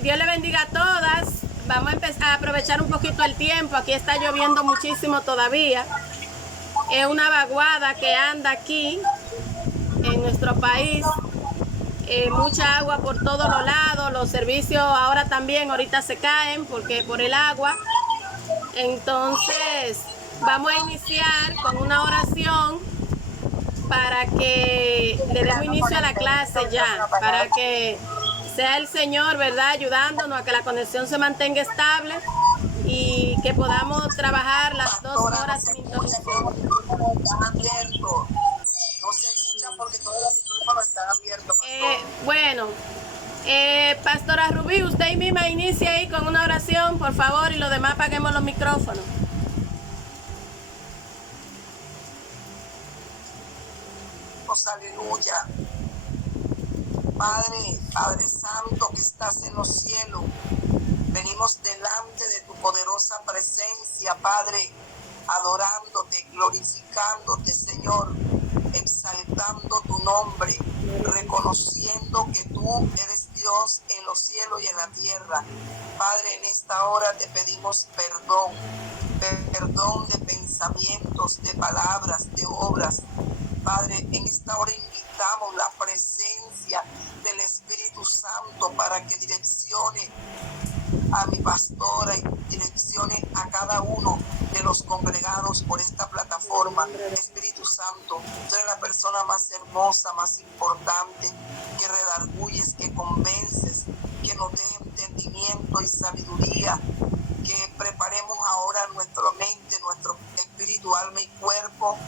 Dios le bendiga a todas. Vamos a empezar a aprovechar un poquito el tiempo. Aquí está lloviendo muchísimo todavía. Es una vaguada que anda aquí en nuestro país. Mucha agua por todos los lados. Los servicios ahora también ahorita se caen porque por el agua. Entonces vamos a iniciar con una oración para que le demos inicio a la clase ya, para que sea el Señor, ¿verdad?, ayudándonos a que la conexión se mantenga estable y que podamos trabajar las 2 horas sin interrupción. No se escucha porque todos los micrófonos están abiertos. Bueno, Pastora Rubí, usted misma inicia ahí con una oración, por favor, y los demás apaguemos los micrófonos. Aleluya. Padre Santo que estás en los cielos, venimos delante de tu poderosa presencia, Padre, adorándote, glorificándote, Señor, exaltando tu nombre, reconociendo que tú eres Dios en los cielos y en la tierra. Padre, en esta hora te pedimos perdón de pensamientos, de palabras, de obras. Padre, en esta hora invitamos la presencia del Espíritu Santo para que direccione a mi pastora y direccione a cada uno de los congregados por esta plataforma. Espíritu Santo, tú eres la persona más hermosa, más importante, que redarguyes, que convences, que nos dé entendimiento y sabiduría, que preparemos ahora nuestra mente, nuestro espíritu, alma y cuerpo,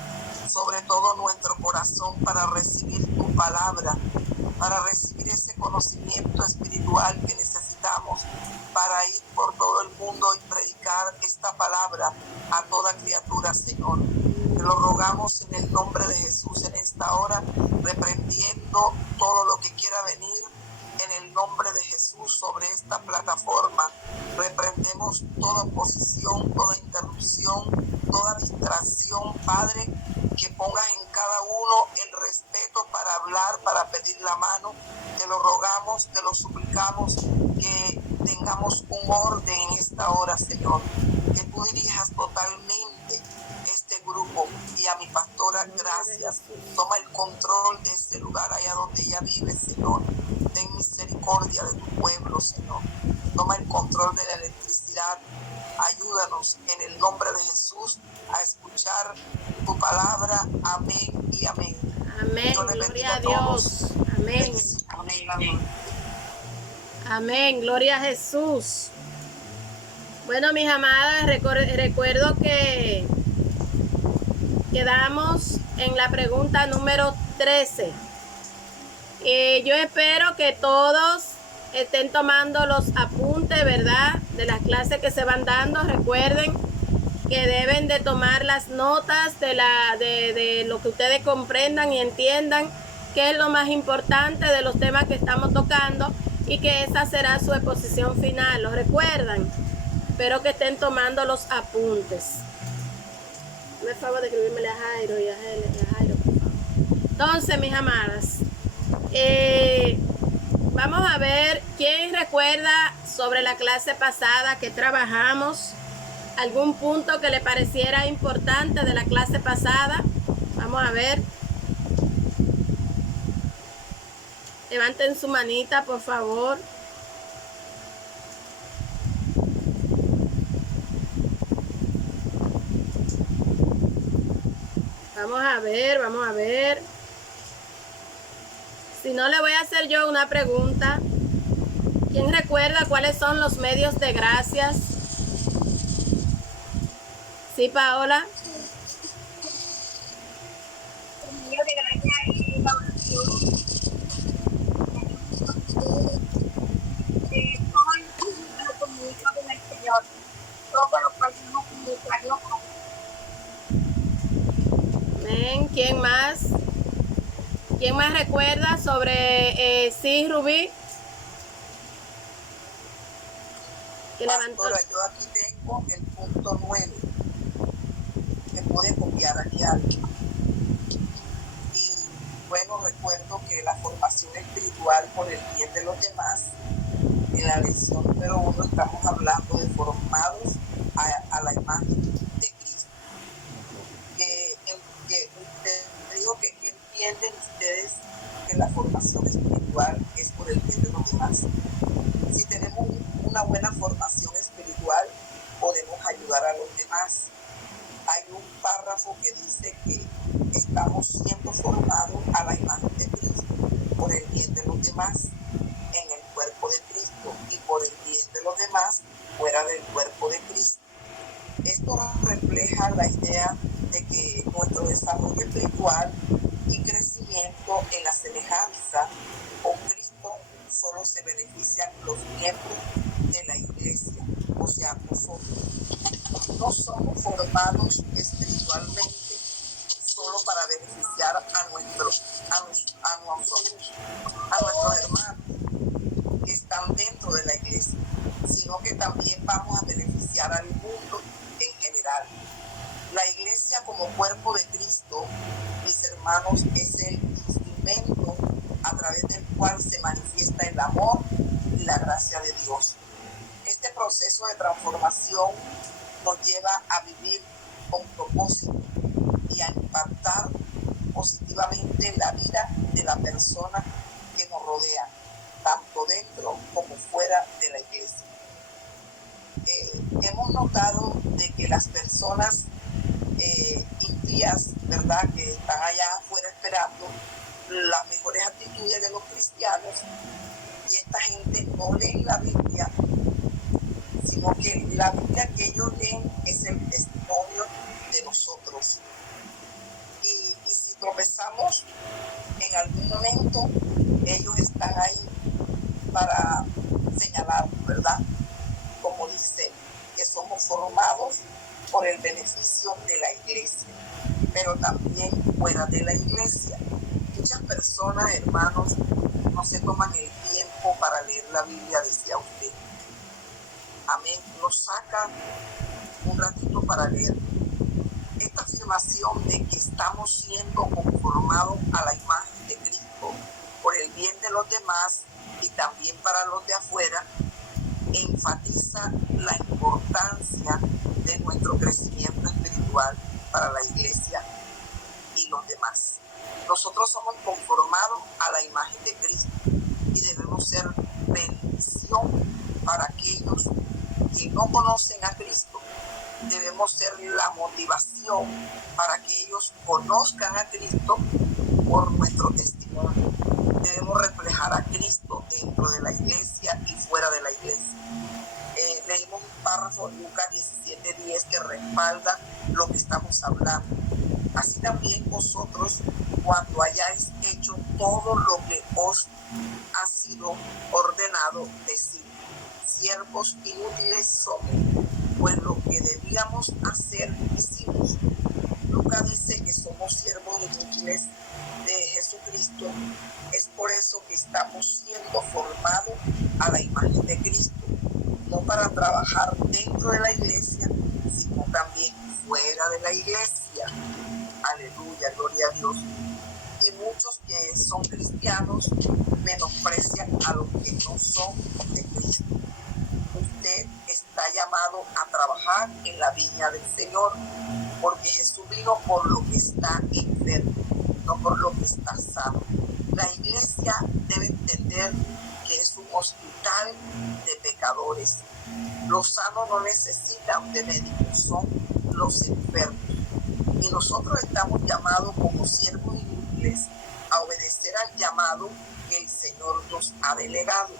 sobre todo nuestro corazón, para recibir tu palabra, para recibir ese conocimiento espiritual que necesitamos para ir por todo el mundo y predicar esta palabra a toda criatura, Señor. Te lo rogamos en el nombre de Jesús en esta hora, reprendiendo todo lo que quiera venir en el nombre de Jesús sobre esta plataforma. Reprendemos toda oposición, toda interrupción, toda distracción, Padre, que pongas en cada uno el respeto para hablar, para pedir la mano. Te lo rogamos, te lo suplicamos, que tengamos un orden en esta hora, Señor, que tú dirijas totalmente este grupo y a mi pastora, gracias. Toma el control de este lugar allá donde ella vive, Señor. Ten misericordia de tu pueblo, Señor. Toma el control de la electricidad. Ayúdanos en el nombre de Jesús a escuchar tu palabra. Amén y amén. Amén, gloria a Dios. Amén. Amén, amén. Amén, gloria a Jesús. Bueno, mis amadas, recuerdo que quedamos en la pregunta número 13. Yo espero que todos estén tomando los apuntes, ¿verdad?, de las clases que se van dando. Recuerden que deben de tomar las notas de lo que ustedes comprendan y entiendan, que es lo más importante de los temas que estamos tocando, y que esa será su exposición final. ¿Lo recuerdan? Espero que estén tomando los apuntes. Me favor de escribirme a Jairo y a Jairo, por favor. Entonces, mis amadas, vamos a ver quién recuerda sobre la clase pasada que trabajamos, algún punto que le pareciera importante de la clase pasada. Vamos a ver. Levanten su manita, por favor. Vamos a ver. Si no, le voy a hacer yo una pregunta. ¿Quién recuerda cuáles son los medios de gracias? Sí, Paola. El medio de gracia es la oración. Nos comunica con el Señor. Todo con lo cual nos comunicarnos con Él. Amén. ¿Quién más? ¿Quién más recuerda sobre sí, Rubí? Que levantó. Pastora, yo aquí tengo el punto 9. Me puede copiar aquí algo. Y Bueno, recuerdo que la formación espiritual por el bien de los demás, en la lección número 1 estamos hablando de formados a la imagen de Cristo. Que usted dijo que ¿qué entienden ustedes que la formación espiritual es por el bien de los demás? Si tenemos una buena formación espiritual, podemos ayudar a los demás. Hay un párrafo que dice que estamos siendo formados a la imagen de Cristo por el bien de los demás en el cuerpo de Cristo y por el bien de los demás fuera del cuerpo de Cristo. Esto refleja la idea de que nuestro desarrollo espiritual y crecimiento en la semejanza con Cristo solo se benefician los miembros de la iglesia, o sea, nosotros. No somos formados espiritualmente solo para beneficiar a nuestros hermanos que están dentro de la iglesia, sino que también vamos a beneficiar al mundo en general. La iglesia como cuerpo de Cristo, mis hermanos, es el instrumento a través del cual se manifiesta el amor y la gracia de Dios. Este proceso de transformación nos lleva a vivir con propósito y a impactar positivamente la vida de la persona que nos rodea, tanto dentro como fuera de la iglesia. Hemos notado de que las personas impías, ¿verdad?, que están allá afuera esperando las mejores actitudes de los cristianos, y esta gente no lee la Biblia, sino que la Biblia que ellos leen es el testimonio de nosotros. Y si tropezamos en algún momento, ellos están ahí para señalar, ¿verdad? Como dice, que somos formados por el beneficio de la iglesia, pero también fuera de la iglesia. Muchas personas, hermanos, no se toman el tiempo para leer la Biblia, decía usted. Amén. Nos sacan un ratito para leer. Esta afirmación de que estamos siendo conformados a la imagen de Cristo por el bien de los demás y también para los de afuera, enfatiza la importancia de nuestro crecimiento espiritual para la iglesia y los demás. Nosotros somos conformados a la imagen de Cristo y debemos ser bendición para aquellos que no conocen a Cristo. Debemos ser la motivación para que ellos conozcan a Cristo por nuestro testimonio. Debemos reflejar a Cristo dentro de la iglesia y fuera de la iglesia. Leímos un párrafo en Lucas 17:10 que respalda lo que estamos hablando. Así también vosotros, cuando hayáis hecho todo lo que os ha sido ordenado, decid: siervos inútiles somos, pues lo que debíamos hacer hicimos. Lucas dice que somos siervos inútiles de Jesucristo. Es por eso que estamos siendo formados a la imagen de Cristo, no para trabajar dentro de la iglesia, sino también fuera de la iglesia. Aleluya, gloria a Dios. Y muchos que son cristianos menosprecian a los que no son de Cristo. Usted está llamado a trabajar en la viña del Señor, porque Jesús vino por lo que está enfermo, no por lo que está sano. La iglesia debe entender que es un hospital de pecadores. Los sanos no necesitan de médicos, son los enfermos. Y nosotros estamos llamados como siervos inútiles a obedecer al llamado que el Señor nos ha delegado.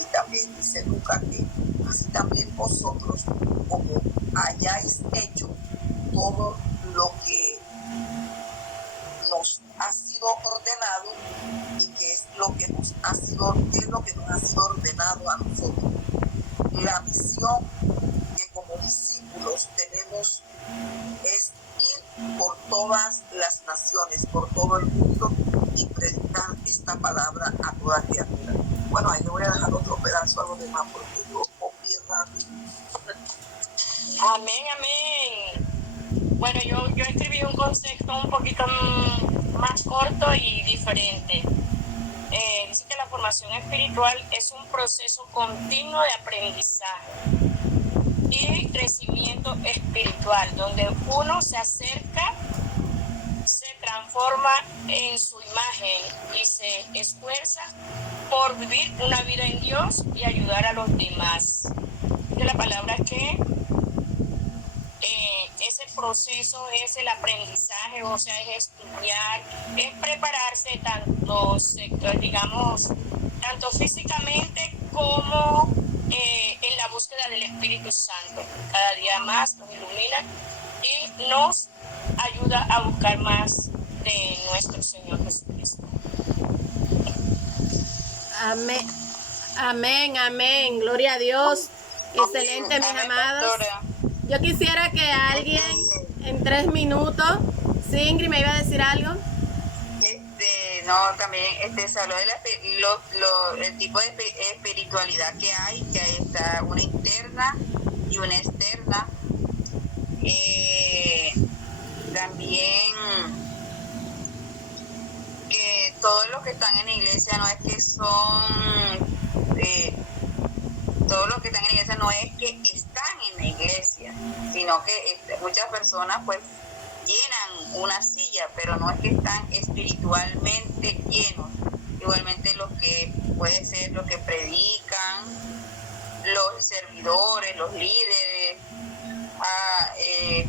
Y también dice Lucas que así también vosotros, como hayáis hecho todo lo que nos ha sido ordenado, y que es lo que nos ha sido ordenado a nosotros. La misión que como discípulos tenemos es ir por todas las naciones, por todo el mundo, y predicar esta palabra a toda criatura. Bueno, ahí le voy a dejar otro pedazo a los demás porque yo copié rápido. Amén, amén. Bueno, yo escribí un concepto un poquito más corto y diferente. Dice que la formación espiritual es un proceso continuo de aprendizaje y crecimiento espiritual, donde uno se acerca, se transforma en su imagen y se esfuerza por vivir una vida en Dios y ayudar a los demás. De la palabra que ese proceso es el aprendizaje, o sea, es estudiar, es prepararse tanto, digamos, tanto físicamente como en la búsqueda del Espíritu Santo. Cada día más nos ilumina y nos ayuda a buscar más de nuestro Señor Jesucristo. Amén, amén, amén. Gloria a Dios. Excelente, mis amados. Yo quisiera que alguien en 3 minutos, sí, Ingrid, ¿me iba a decir algo? No, también se habló de el tipo de espiritualidad que hay, que ahí está una interna y una externa. También que todos los que están en la iglesia no es que son todos los que están en la iglesia no es que están en la iglesia, sino que muchas personas pues llenan una silla, pero no es que están espiritualmente llenos. Igualmente los que puede ser los que predican, los servidores, los líderes,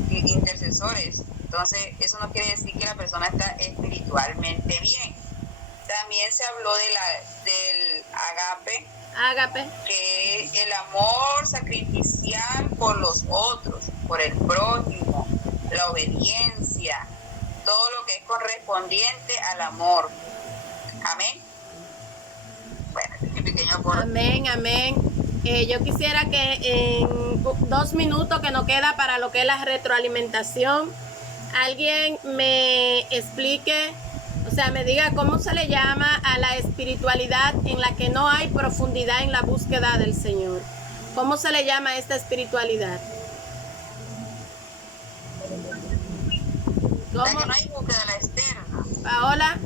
intercesores. Entonces eso no quiere decir que la persona está espiritualmente bien. También se habló del agape, que es el amor sacrificial por los otros, por el prójimo, la obediencia, todo lo que es correspondiente al amor. Amén. Bueno, este es mi pequeño aporte. Amén, amén. Yo quisiera que en 2 minutos que nos queda para lo que es la retroalimentación, alguien me explique, o sea, me diga cómo se le llama a la espiritualidad en la que no hay profundidad en la búsqueda del Señor. ¿Cómo se le llama a esta espiritualidad? La que no hay búsqueda, la externa. Paola.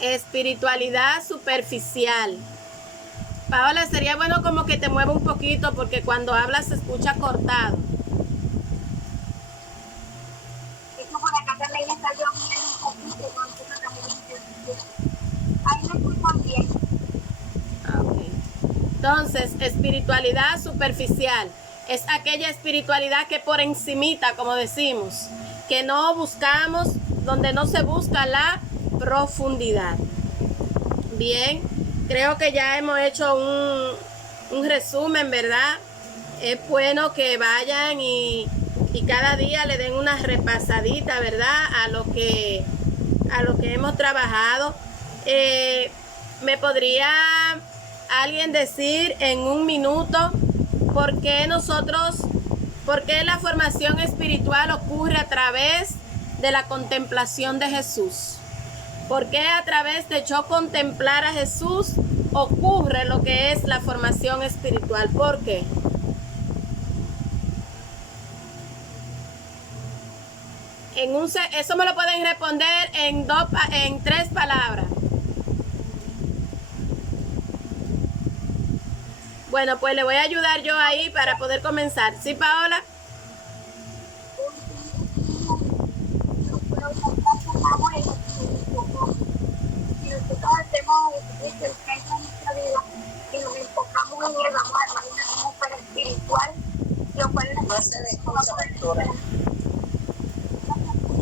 Espiritualidad superficial. Paola, sería bueno como que te mueva un poquito porque cuando hablas se escucha cortado. Es que por acá también está lloviendo un poquito, entonces también ahí me escuchan bien. Okay. Entonces, espiritualidad superficial es aquella espiritualidad que por encimita, como decimos, que no buscamos, donde no se busca la profundidad. Bien, creo que ya hemos hecho un resumen, ¿verdad? Es bueno que vayan y cada día le den una repasadita, ¿verdad? A lo que hemos trabajado. ¿Me podría alguien decir en 1 minuto por qué la formación espiritual ocurre a través de la contemplación de Jesús? ¿Por qué a través de yo contemplar a Jesús ocurre lo que es la formación espiritual? ¿Por qué? Eso me lo pueden responder en 3 palabras. Bueno, pues le voy a ayudar yo ahí para poder comenzar. ¿Sí, Paola? Si nosotros hacemos el centro de nuestra vida y nos enfocamos en él, vamos a armar una atmósfera espiritual, lo cual No se escucha, pastora.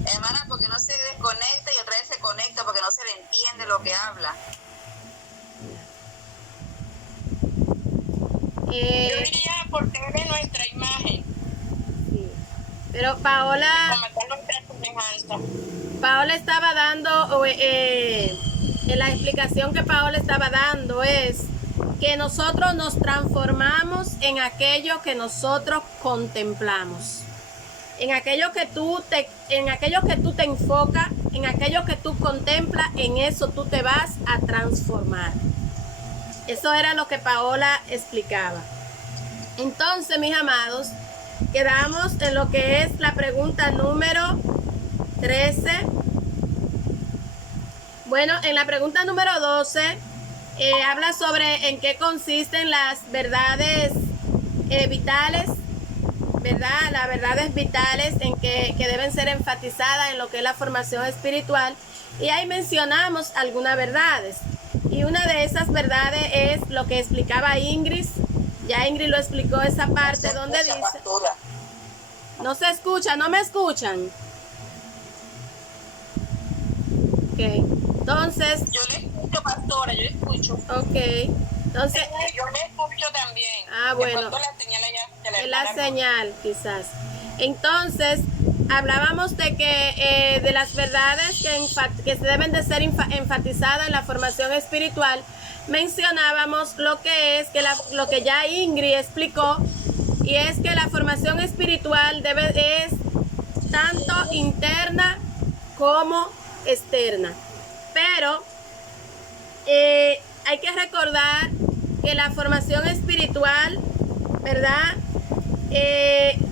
Hermana, porque no se desconecta y otra vez se conecta porque no se le entiende lo que habla. Yo diría porque es de nuestra imagen. Sí. Pero Paola estaba dando, la explicación que Paola estaba dando es que nosotros nos transformamos en aquello que nosotros contemplamos. En aquello que tú te enfocas, en aquello que tú contemplas, en eso tú te vas a transformar. Eso era lo que Paola explicaba. Entonces, mis amados, quedamos en lo que es la pregunta número 13. Bueno, en la pregunta número 12 habla sobre en qué consisten las verdades vitales, ¿verdad? Las verdades vitales que deben ser enfatizadas en lo que es la formación espiritual. Y ahí mencionamos algunas verdades. Y una de esas verdades es lo que explicaba Ingrid. Ya Ingrid lo explicó esa parte donde dice... Pastora. No se escucha, no me escuchan. Ok, entonces... Yo le escucho, pastora, yo escucho. Ok, entonces... Yo le escucho también. Ah, bueno. De pronto la señal allá, Es la señal, quizás. Entonces, hablábamos de que de las verdades que deben de ser enfatizadas en la formación espiritual. Mencionábamos lo que es, lo que ya Ingrid explicó, y es que la formación espiritual es tanto interna como externa. Pero hay que recordar que la formación espiritual, ¿verdad?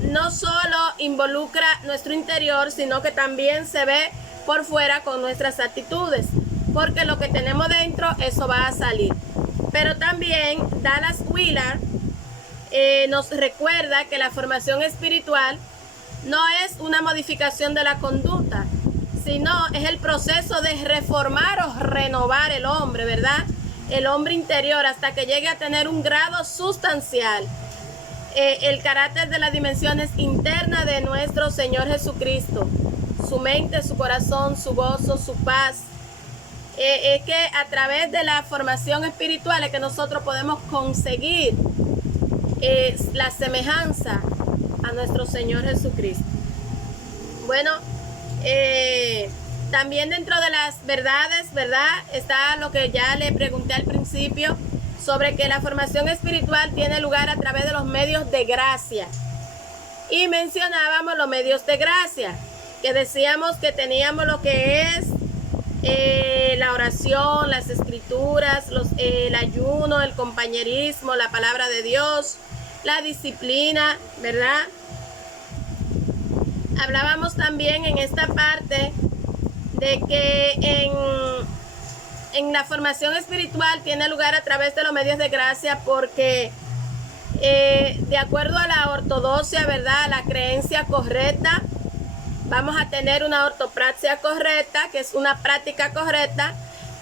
No solo involucra nuestro interior, sino que también se ve por fuera con nuestras actitudes, porque lo que tenemos dentro, eso va a salir. Pero también Dallas Willard nos recuerda que la formación espiritual no es una modificación de la conducta, sino es el proceso de reformar o renovar el hombre, ¿verdad? El hombre interior, hasta que llegue a tener un grado sustancial. El carácter de las dimensiones internas de nuestro Señor Jesucristo, su mente, su corazón, su gozo, su paz. Es que a través de la formación espiritual es que nosotros podemos conseguir la semejanza a nuestro Señor Jesucristo. Bueno, también dentro de las verdades, ¿verdad? Está lo que ya le pregunté al principio, sobre que la formación espiritual tiene lugar a través de los medios de gracia. Y mencionábamos los medios de gracia, que decíamos que teníamos lo que es la oración, las escrituras, el ayuno, el compañerismo, la palabra de Dios, la disciplina, ¿verdad? Hablábamos también en esta parte de que en la formación espiritual tiene lugar a través de los medios de gracia, porque de acuerdo a la ortodoxia, ¿verdad?, la creencia correcta, vamos a tener una ortopraxia correcta, que es una práctica correcta,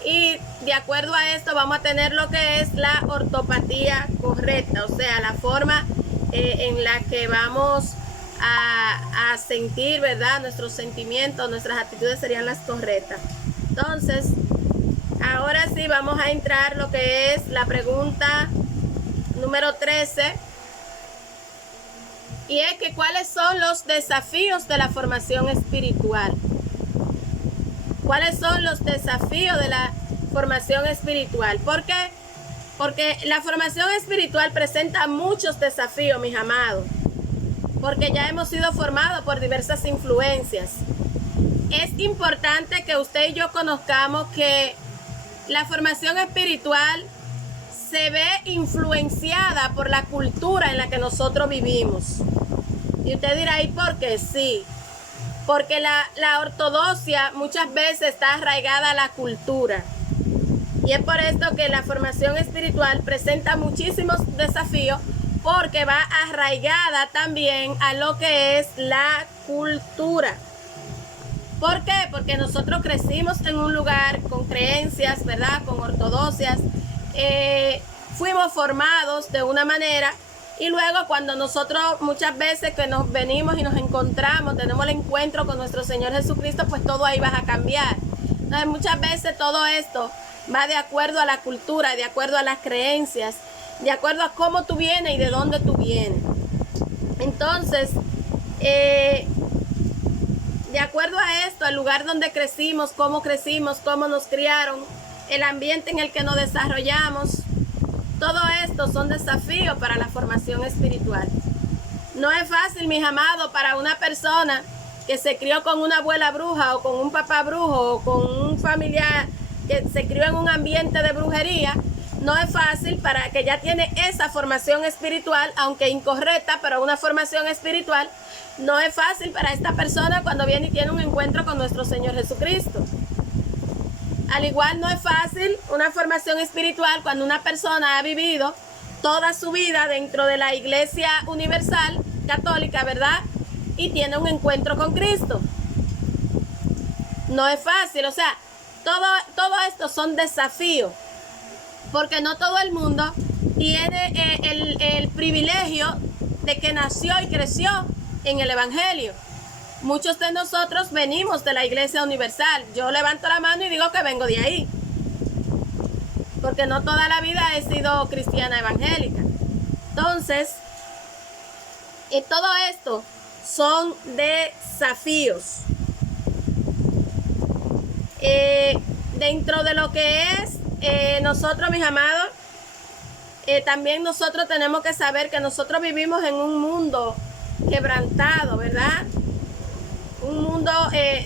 y de acuerdo a esto vamos a tener lo que es la ortopatía correcta, o sea, la forma en la que vamos a sentir, ¿verdad?, nuestros sentimientos, nuestras actitudes serían las correctas. Entonces, ahora sí vamos a entrar lo que es la pregunta número 13. Y es que ¿cuáles son los desafíos de la formación espiritual? ¿Cuáles son los desafíos de la formación espiritual? ¿Por qué? Porque la formación espiritual presenta muchos desafíos, mis amados. Porque ya hemos sido formados por diversas influencias. Es importante que usted y yo conozcamos que la formación espiritual se ve influenciada por la cultura en la que nosotros vivimos. Y usted dirá, ¿y por qué? Sí, porque la ortodoxia muchas veces está arraigada a la cultura. Y es por esto que la formación espiritual presenta muchísimos desafíos, porque va arraigada también a lo que es la cultura. ¿Por qué? Porque nosotros crecimos en un lugar con creencias, ¿verdad?, con ortodoxias. Fuimos formados de una manera, y luego cuando nosotros muchas veces que nos venimos y nos encontramos, tenemos el encuentro con nuestro Señor Jesucristo, pues todo ahí va a cambiar. Entonces muchas veces todo esto va de acuerdo a la cultura, de acuerdo a las creencias, de acuerdo a cómo tú vienes y de dónde tú vienes. Entonces, de acuerdo a esto, al lugar donde crecimos, cómo nos criaron, el ambiente en el que nos desarrollamos, todo esto son desafíos para la formación espiritual. No es fácil, mis amados, para una persona que se crió con una abuela bruja o con un papá brujo o con un familiar que se crió en un ambiente de brujería, no es fácil para que ya tiene esa formación espiritual, aunque incorrecta, pero una formación espiritual, no es fácil para esta persona cuando viene y tiene un encuentro con nuestro Señor Jesucristo. Al igual no es fácil una formación espiritual cuando una persona ha vivido toda su vida dentro de la Iglesia Universal Católica, ¿verdad? Y tiene un encuentro con Cristo. No es fácil, o sea, todo esto son desafíos, porque no todo el mundo tiene el privilegio de que nació y creció en el Evangelio. Muchos de nosotros venimos de la Iglesia Universal. Yo levanto la mano y digo que vengo de ahí, porque no toda la vida he sido cristiana evangélica. Entonces, todo esto son desafíos. Dentro de lo que es nosotros, mis amados, también nosotros tenemos que saber que nosotros vivimos en un mundo quebrantado, ¿verdad? Un mundo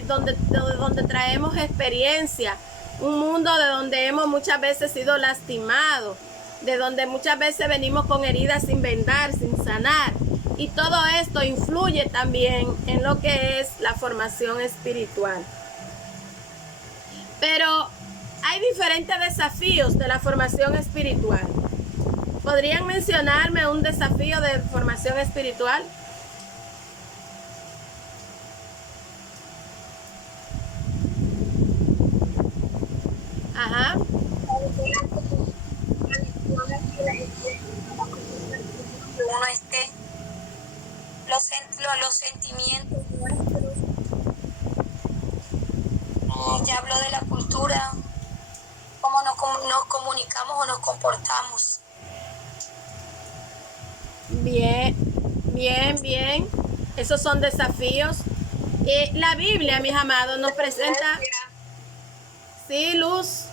donde traemos experiencia, un mundo de donde hemos muchas veces sido lastimados, de donde muchas veces venimos con heridas sin vendar, sin sanar, y todo esto influye también en lo que es la formación espiritual. Pero hay diferentes desafíos de la formación espiritual. ¿Podrían mencionarme un desafío de formación espiritual? Ajá. Uno esté, los sentimientos nuestros. Ya hablo de la cultura, cómo nos comunicamos o nos comportamos. Bien. Esos son desafíos. La Biblia, mis amados, nos presenta... Sí, Luz.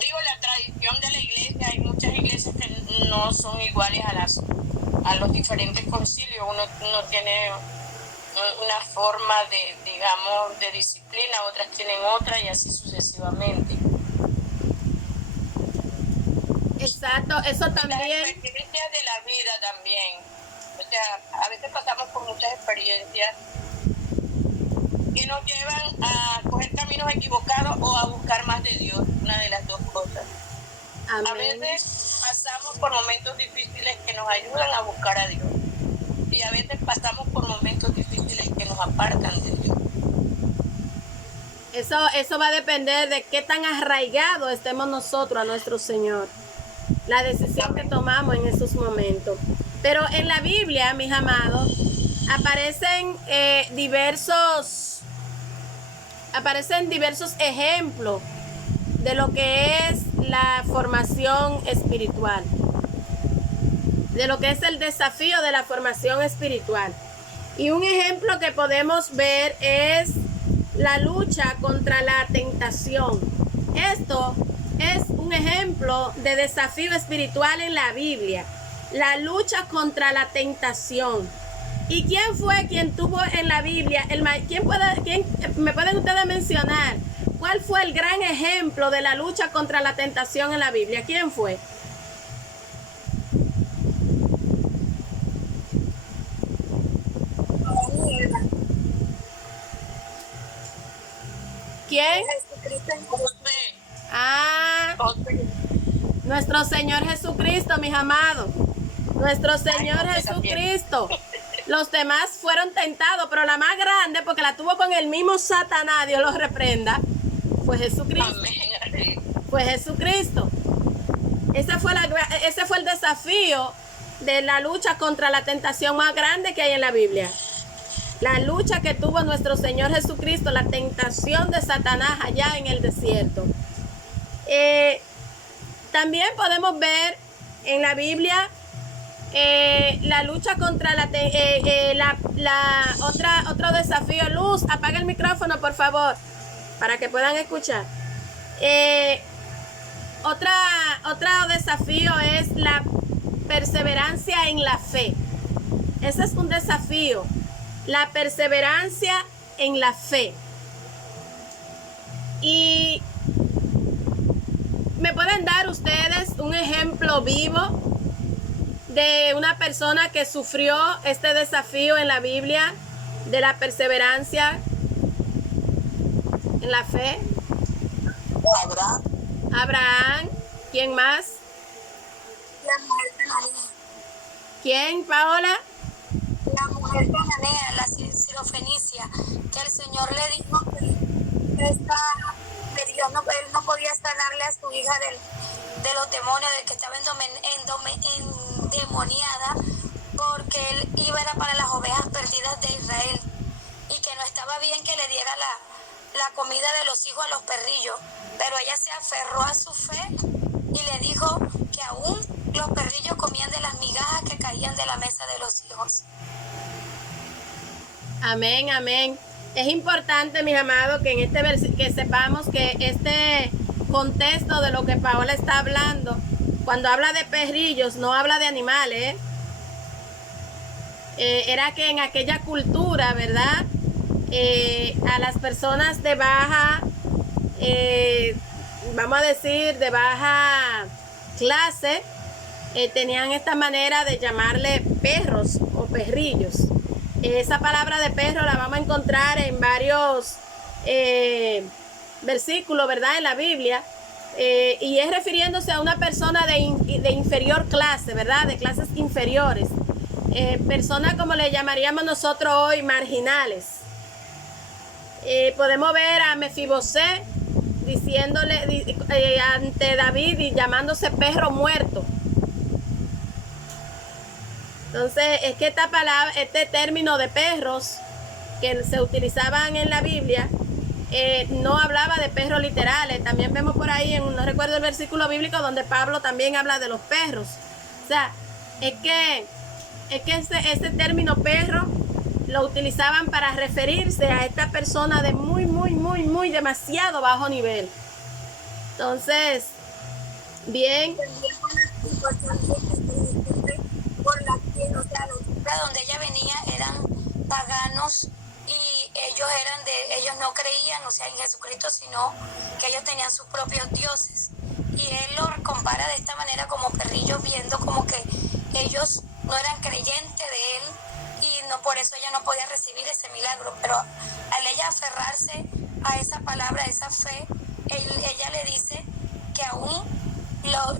Digo, la tradición de la iglesia, hay muchas iglesias que no son iguales a los diferentes concilios. Uno tiene una forma digamos, de disciplina, otras tienen otra y así sucesivamente. Exacto, eso también. Las experiencias de la vida también. O sea, a veces pasamos por muchas experiencias que nos llevan a coger caminos equivocados o a buscar más de Dios, una de las dos cosas. Amén. A veces pasamos por momentos difíciles que nos ayudan a buscar a Dios. Y a veces pasamos por momentos difíciles que nos apartan de Dios. Eso va a depender de qué tan arraigado estemos nosotros a nuestro Señor. La decisión que tomamos en esos momentos. Pero en la Biblia, mis amados, aparecen diversos ejemplos de lo que es la formación espiritual, de lo que es el desafío de la formación espiritual. Y un ejemplo que podemos ver es la lucha contra la tentación. Esto es un ejemplo de desafío espiritual en la Biblia, la lucha contra la tentación. ¿Y quién fue quien tuvo en la Biblia? ¿Me pueden ustedes mencionar cuál fue el gran ejemplo de la lucha contra la tentación en la Biblia? ¿Quién fue? ¿Quién? Nuestro Señor Jesucristo, mis amados. Nuestro Señor Jesucristo. Los demás fueron tentados, pero la más grande, porque la tuvo con el mismo Satanás, Dios los reprenda, fue Jesucristo. Fue Jesucristo. Ese fue el desafío de la lucha contra la tentación más grande que hay en la Biblia. La lucha que tuvo nuestro Señor Jesucristo, la tentación de Satanás allá en el desierto. También podemos ver en la Biblia la lucha contra otro desafío. Luz, apaga el micrófono, por favor, para que puedan escuchar. Otro desafío es la perseverancia en la fe. Ese es un desafío. La perseverancia en la fe. Y ¿Me pueden dar ustedes un ejemplo vivo de una persona que sufrió este desafío en la Biblia de la perseverancia en la fe? Abraham. ¿Quién más? La mujer cananea. ¿Quién, Paola? La mujer cananea, la sirofenicia, que el Señor le dijo que Dios él no podía sanarle a su hija de los demonios, de que estaba endemoniada, porque él era para las ovejas perdidas de Israel, y que no estaba bien que le diera la comida de los hijos a los perrillos, pero ella se aferró a su fe y le dijo que aún los perrillos comían de las migajas que caían de la mesa de los hijos. Amén, amén. Es importante, mis amados, que en este que sepamos que este contexto de lo que Paola está hablando, cuando habla de perrillos, no habla de animales. Era que en aquella cultura, ¿verdad? A las personas de baja, vamos a decir, de baja clase, tenían esta manera de llamarle perros o perrillos. Esa palabra de perro la vamos a encontrar en varios versículos, ¿verdad? En la Biblia. Y es refiriéndose a una persona de inferior clase, ¿verdad? De clases inferiores. Personas como le llamaríamos nosotros hoy, marginales. Podemos ver a Mefibosé diciéndole ante David y llamándose perro muerto. Entonces, es que esta palabra, este término de perros que se utilizaban en la Biblia, no hablaba de perros literales. También vemos por ahí, no recuerdo el versículo bíblico, donde Pablo también habla de los perros. O sea, es que ese término perro lo utilizaban para referirse a esta persona de muy demasiado bajo nivel. Entonces, bien. Donde ella venía eran paganos y ellos no creían, o sea, en Jesucristo, sino que ellos tenían sus propios dioses. Y él lo compara de esta manera como perrillos, viendo como que ellos no eran creyentes de él y no, por eso ella no podía recibir ese milagro. Pero al ella aferrarse a esa palabra, a esa fe, ella le dice que aún las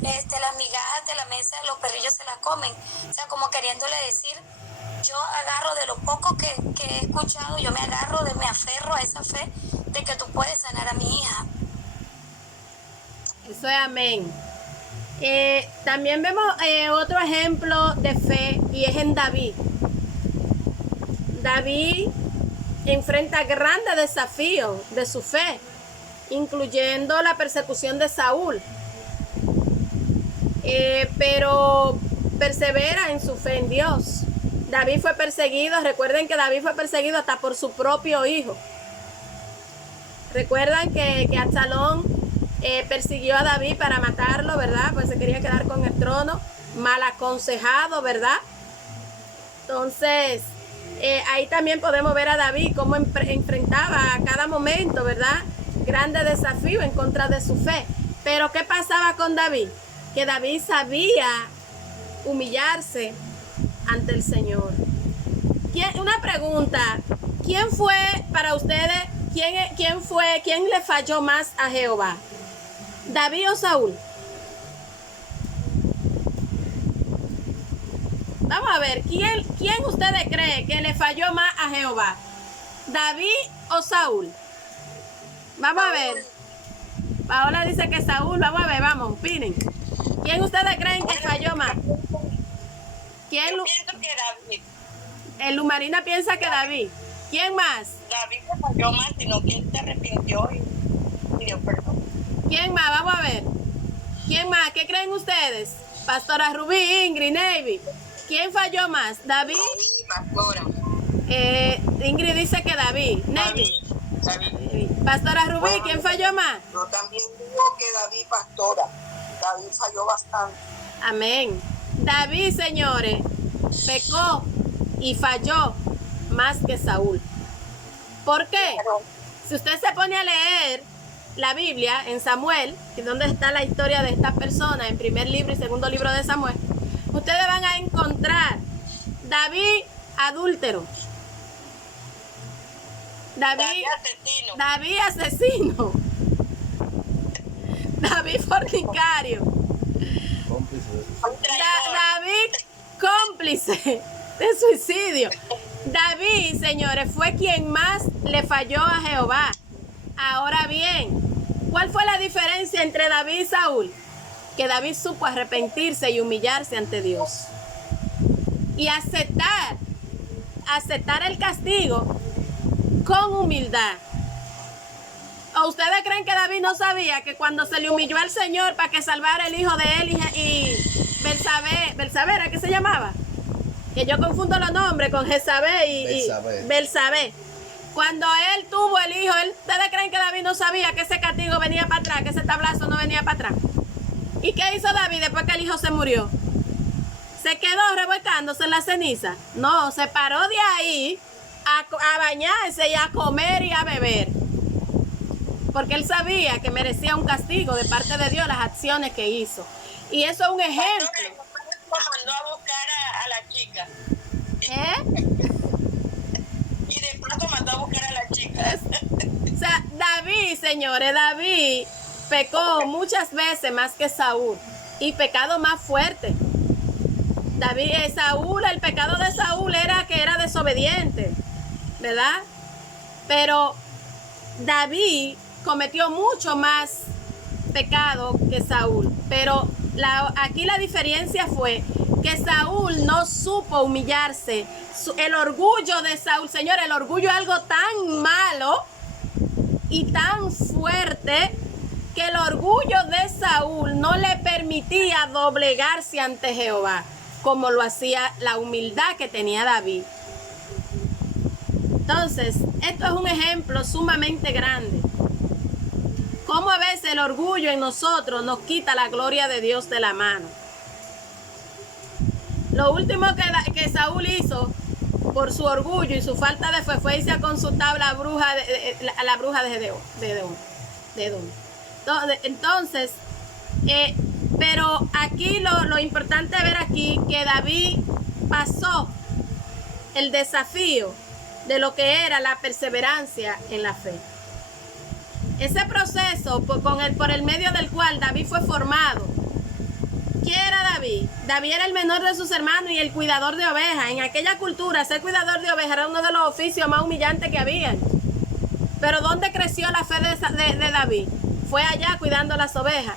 migajas de la mesa los perrillos se las comen. O sea, como queriéndole decir, yo agarro de lo poco que he escuchado, yo me aferro a esa fe de que tú puedes sanar a mi hija. Eso es amén. También vemos otro ejemplo de fe, y es en David. David enfrenta grandes desafíos de su fe, incluyendo la persecución de Saúl. Pero persevera en su fe en Dios. David fue perseguido, recuerden que David fue perseguido hasta por su propio hijo. Recuerdan que Absalón persiguió a David para matarlo, ¿verdad? Pues se quería quedar con el trono, mal aconsejado, ¿verdad? Entonces, ahí también podemos ver a David cómo enfrentaba a cada momento, ¿verdad? Grandes desafíos en contra de su fe. Pero ¿qué pasaba con David? Que David sabía humillarse ante el Señor. Una pregunta, ¿quién fue para ustedes, quién le falló más a Jehová? ¿David o Saúl? Vamos a ver, ¿quién ustedes creen que le falló más a Jehová? ¿David o Saúl? Vamos a ver. Paola dice que Saúl. Vamos a ver, vamos, opinen. ¿Quién ustedes creen que falló más? ¿Quién? Yo pienso que David. El Lumarina piensa que David. ¿Quién más? David no falló más, sino que él se arrepintió y pidió perdón. ¿Quién más? Vamos a ver. ¿Quién más? ¿Qué creen ustedes? Pastora Rubí, Ingrid, Navy. ¿Quién falló más? ¿David? David, pastora. Ingrid dice que David. Navy. David. Pastora Rubí, ¿quién falló más? Yo también digo que David, pastora. David falló bastante. Amén. David, señores, pecó y falló más que Saúl. ¿Por qué? Si usted se pone a leer la Biblia, en Samuel, y donde está la historia de esta persona, en primer libro y segundo libro de Samuel, ustedes van a encontrar David adúltero, David asesino, David fornicario, David cómplice de suicidio. David, señores, fue quien más le falló a Jehová. Ahora bien, ¿cuál fue la diferencia entre David y Saúl? Que David supo arrepentirse y humillarse ante Dios y aceptar el castigo con humildad. ¿O ustedes creen que David no sabía que cuando se le humilló al Señor para que salvara el hijo de él y Belsabé, ¿era que se llamaba? Que yo confundo los nombres con Jezabel y Belsabé. Cuando él tuvo el hijo, ¿ustedes creen que David no sabía que ese castigo venía para atrás, que ese tablazo no venía para atrás? ¿Y qué hizo David después que el hijo se murió? ¿Se quedó revolcándose en la ceniza? No, se paró de ahí a bañarse y a comer y a beber. Porque él sabía que merecía un castigo de parte de Dios las acciones que hizo. Y eso es un ejemplo. Mandó a buscar a la chica. Y de pronto mandó a buscar a la chica. O sea, David, señores, David pecó muchas veces más que Saúl. Y pecado más fuerte. El pecado de Saúl era que era desobediente, ¿verdad? Pero David cometió mucho más pecado que Saúl. Pero aquí la diferencia fue que Saúl no supo humillarse. El orgullo de Saúl, señor, el orgullo es algo tan malo y tan fuerte que el orgullo de Saúl no le permitía doblegarse ante Jehová, como lo hacía la humildad que tenía David. Entonces, esto es un ejemplo sumamente grande. Cómo a veces el orgullo en nosotros nos quita la gloria de Dios de la mano. Lo último que Saúl hizo por su orgullo y su falta de fe fue irse a consultar a la bruja de Edom. Entonces, pero aquí lo importante es ver aquí que David pasó el desafío de lo que era la perseverancia en la fe. Ese proceso por el medio del cual David fue formado. ¿Quién era David? David era el menor de sus hermanos y el cuidador de ovejas. En aquella cultura, ser cuidador de ovejas era uno de los oficios más humillantes que había. Pero ¿dónde creció la fe de David? Fue allá cuidando las ovejas.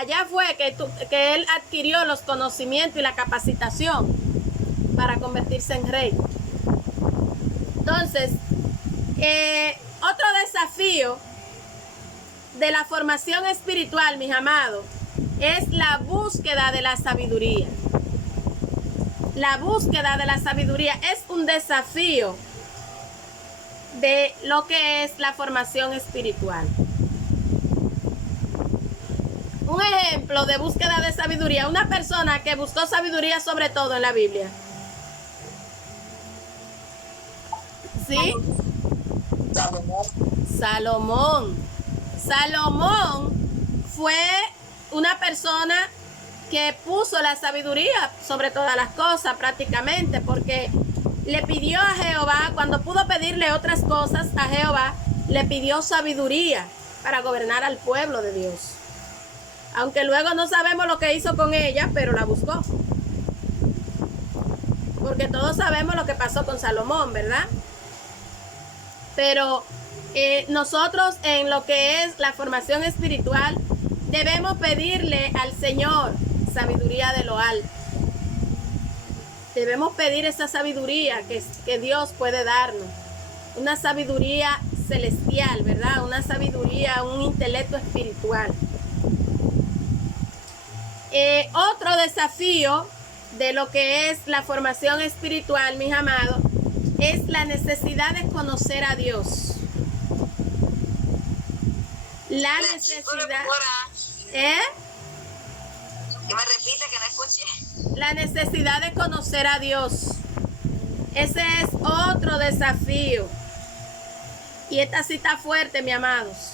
Allá fue que él adquirió los conocimientos y la capacitación para convertirse en rey. Entonces, otro desafío de la formación espiritual, mis amados, es la búsqueda de la sabiduría. La búsqueda de la sabiduría es un desafío de lo que es la formación espiritual. Un ejemplo de búsqueda de sabiduría, una persona que buscó sabiduría sobre todo en la Biblia. ¿Sí? Salomón fue una persona que puso la sabiduría sobre todas las cosas prácticamente, porque le pidió a Jehová, cuando pudo pedirle otras cosas a Jehová, le pidió sabiduría para gobernar al pueblo de Dios. Aunque luego no sabemos lo que hizo con ella, pero la buscó. Porque todos sabemos lo que pasó con Salomón, ¿verdad? Pero nosotros en lo que es la formación espiritual debemos pedirle al Señor sabiduría de lo alto. Debemos pedir esa sabiduría que Dios puede darnos. Una sabiduría celestial, ¿verdad? Una sabiduría, un intelecto espiritual. Otro desafío de lo que es la formación espiritual, mis amados, es la necesidad de conocer a Dios. La necesidad. Que me repita, que no escuché. La necesidad de conocer a Dios. Ese es otro desafío. Y esta sí está fuerte, mis amados.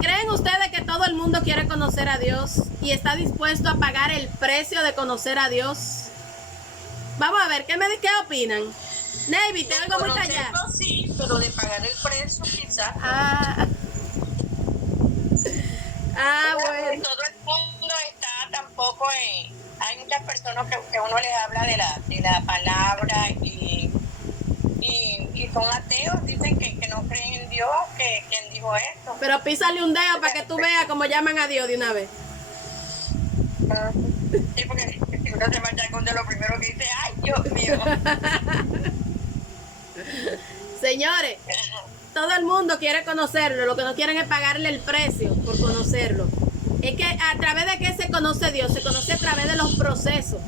¿Creen ustedes que todo el mundo quiere conocer a Dios y está dispuesto a pagar el precio de conocer a Dios? Vamos a ver, ¿qué opinan? Navy, te oigo muy callada. Sí, pero de pagar el precio quizás. Bueno. Todo el mundo está tampoco hay muchas personas que uno les habla de la palabra y son ateos, dicen que no creen en Dios, que quien dijo esto. Pero písale un dedo para que tú veas cómo llaman a Dios de una vez. Sí, porque si uno se marcha con de lo primero que dice, ¡ay, Dios mío! Señores, todo el mundo quiere conocerlo, lo que no quieren es pagarle el precio por conocerlo. Es que a través de qué se conoce Dios, se conoce a través de los procesos.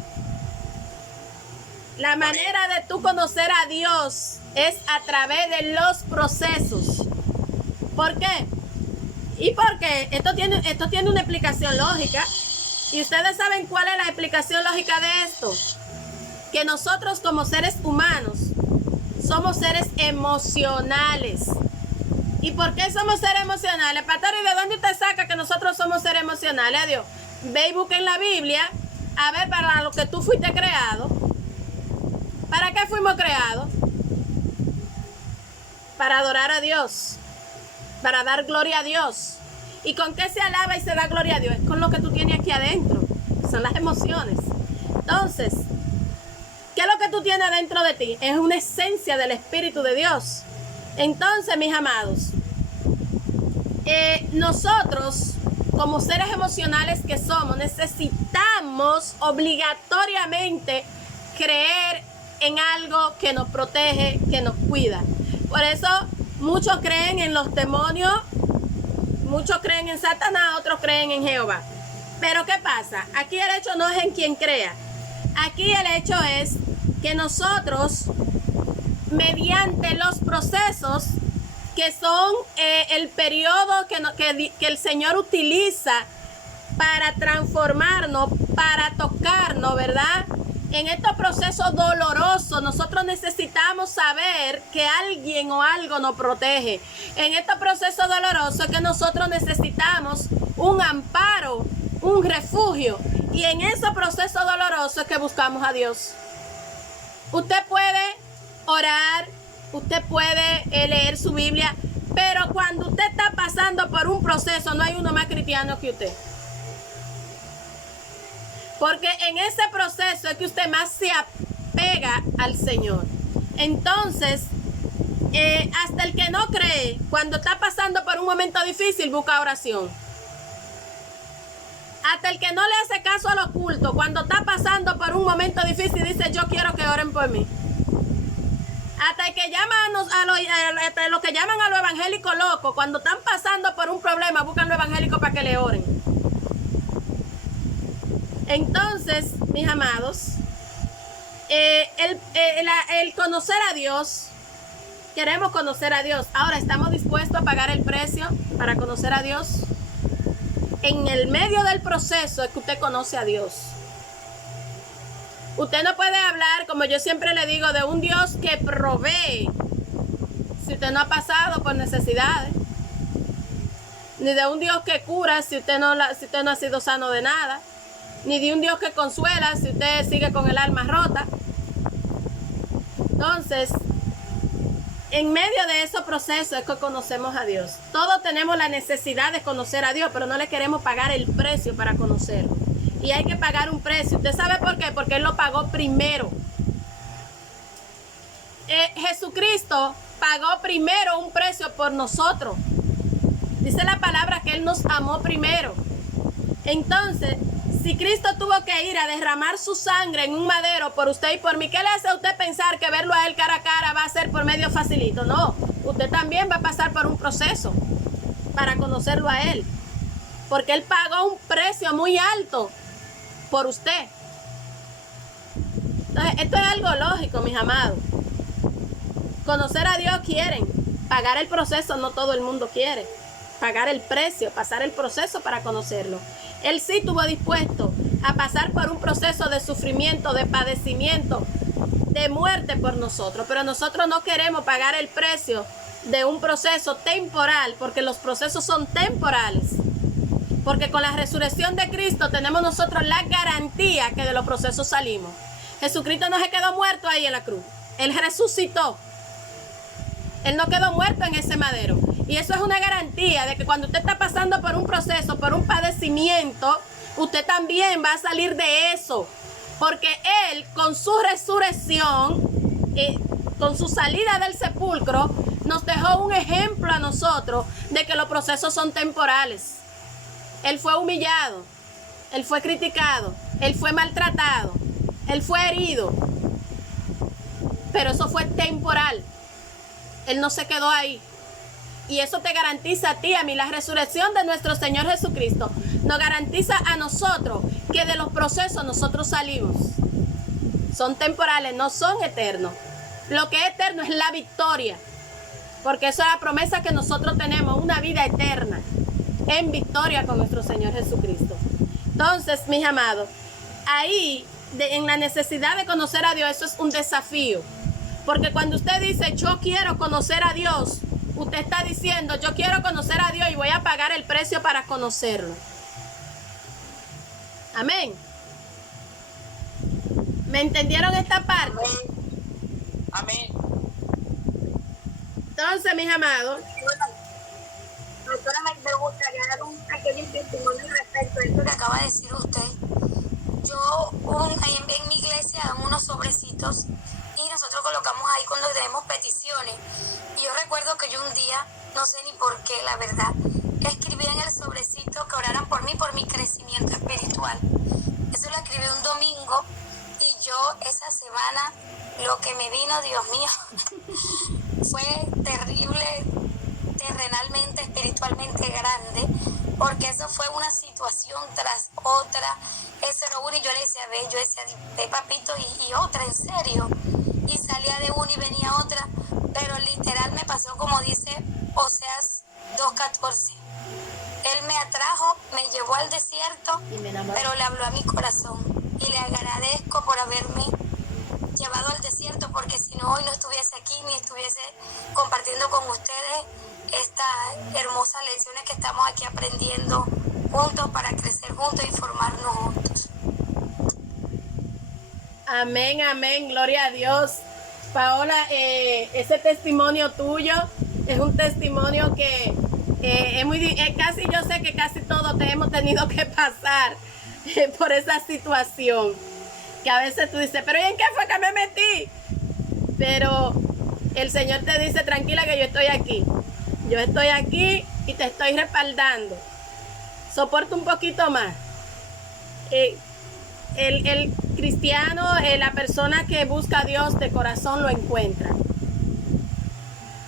La manera de tú conocer a Dios es a través de los procesos. ¿Por qué? ¿Y por qué? Esto tiene una explicación lógica. Y ustedes saben cuál es la explicación lógica de esto. Que nosotros como seres humanos somos seres emocionales. ¿Y por qué somos seres emocionales? Pastor, ¿y de dónde usted saca que nosotros somos seres emocionales? Adiós. Ve y busca en la Biblia a ver para lo que tú fuiste creado. ¿Para qué fuimos creados? Para adorar a Dios. Para dar gloria a Dios. ¿Y con qué se alaba y se da gloria a Dios? Es con lo que tú tienes aquí adentro. Son las emociones. Entonces, ¿qué es lo que tú tienes dentro de ti? Es una esencia del Espíritu de Dios. Entonces, mis amados, nosotros, como seres emocionales que somos, necesitamos obligatoriamente creer en algo que nos protege, que nos cuida. Por eso, muchos creen en los demonios, muchos creen en Satanás, otros creen en Jehová. Pero ¿qué pasa? Aquí el hecho no es en quien crea. Aquí el hecho es que nosotros, mediante los procesos que son el periodo que el Señor utiliza para transformarnos, para tocarnos, ¿verdad? En estos procesos dolorosos, nosotros necesitamos saber que alguien o algo nos protege. En estos procesos dolorosos es que nosotros necesitamos un amparo, un refugio. Y en esos procesos dolorosos es que buscamos a Dios. Usted puede orar, usted puede leer su Biblia, pero cuando usted está pasando por un proceso, no hay uno más cristiano que usted. Porque en ese proceso es que usted más se apega al Señor. Entonces, hasta el que no cree, cuando está pasando por un momento difícil, busca oración. Hasta el que no le hace caso al oculto, cuando está pasando por un momento difícil, dice, yo quiero que oren por mí. Hasta el que hasta los que llaman a los evangélicos locos, cuando están pasando por un problema, buscan los evangélicos para que le oren. Entonces, mis amados, el conocer a Dios, queremos conocer a Dios. Ahora, ¿estamos dispuestos a pagar el precio para conocer a Dios? En el medio del proceso es que usted conoce a Dios. Usted no puede hablar, como yo siempre le digo, de un Dios que provee si usted no ha pasado por necesidades. Ni de un Dios que cura si usted no ha sido sano de nada. Ni de un Dios que consuela si usted sigue con el alma rota. Entonces, en medio de esos procesos es que conocemos a Dios. Todos tenemos la necesidad de conocer a Dios, pero no le queremos pagar el precio para conocerlo. Y hay que pagar un precio. ¿Usted sabe por qué? Porque Él lo pagó primero. Jesucristo pagó primero un precio por nosotros. Dice la palabra que Él nos amó primero. Entonces, si Cristo tuvo que ir a derramar su sangre en un madero por usted y por mí, ¿qué le hace a usted pensar que verlo a Él cara a cara va a ser por medio facilito? No, usted también va a pasar por un proceso para conocerlo a Él. Porque Él pagó un precio muy alto por usted. Entonces, esto es algo lógico, mis amados. Conocer a Dios quieren. Pagar el proceso no todo el mundo quiere. Pagar el precio, pasar el proceso para conocerlo. Él sí estuvo dispuesto a pasar por un proceso de sufrimiento, de padecimiento, de muerte por nosotros, pero nosotros no queremos pagar el precio de un proceso temporal, porque los procesos son temporales. Porque con la resurrección de Cristo tenemos nosotros la garantía que de los procesos salimos. Jesucristo no se quedó muerto ahí en la cruz. Él resucitó. Él no quedó muerto en ese madero. Y eso es una garantía de que cuando usted está pasando por un proceso, por un padecimiento, usted también va a salir de eso. Porque Él, con su resurrección, con su salida del sepulcro, nos dejó un ejemplo a nosotros de que los procesos son temporales. Él fue humillado, Él fue criticado, Él fue maltratado, Él fue herido. Pero eso fue temporal. Él no se quedó ahí. Y eso te garantiza a ti, a mí, la resurrección de nuestro Señor Jesucristo. Nos garantiza a nosotros que de los procesos nosotros salimos. Son temporales, no son eternos. Lo que es eterno es la victoria. Porque esa es la promesa que nosotros tenemos, una vida eterna en victoria con nuestro Señor Jesucristo. Entonces, mis amados, ahí, en la necesidad de conocer a Dios, eso es un desafío. Porque cuando usted dice, yo quiero conocer a Dios, usted está diciendo, yo quiero conocer a Dios y voy a pagar el precio para conocerlo. Amén. ¿Me entendieron esta parte? Amén. Entonces, mis amados, doctora, me gustaría dar un pequeño testimonio respecto a eso que acaba de decir usted. Yo, en mi iglesia, dan unos sobrecitos y nosotros colocamos ahí cuando tenemos peticiones. Y yo recuerdo que yo un día, no sé ni por qué, la verdad, escribí en el sobrecito que oraran por mí, por mi crecimiento espiritual. Eso lo escribí un domingo y yo esa semana, lo que me vino, Dios mío, fue terrible, terrenalmente, espiritualmente grande, porque eso fue una situación tras otra. Eso era una y yo le decía, ve papito, y otra, en serio. Y salía de una y venía otra, pero literal me pasó como dice Oseas 2:14. Él me atrajo, me llevó al desierto, pero le habló a mi corazón. Y le agradezco por haberme llevado al desierto, porque si no, hoy no estuviese aquí ni estuviese compartiendo con ustedes estas hermosas lecciones que estamos aquí aprendiendo juntos para crecer juntos y formarnos juntos. amén, amén, gloria a Dios. Paola, ese testimonio tuyo es un testimonio que casi, yo sé que casi todos te hemos tenido que pasar por esa situación, que a veces tú dices, pero ¿y en qué fue que me metí? Pero el Señor te dice, tranquila que yo estoy aquí y te estoy respaldando. Soporta un poquito más. El cristiano, la persona que busca a Dios de corazón lo encuentra.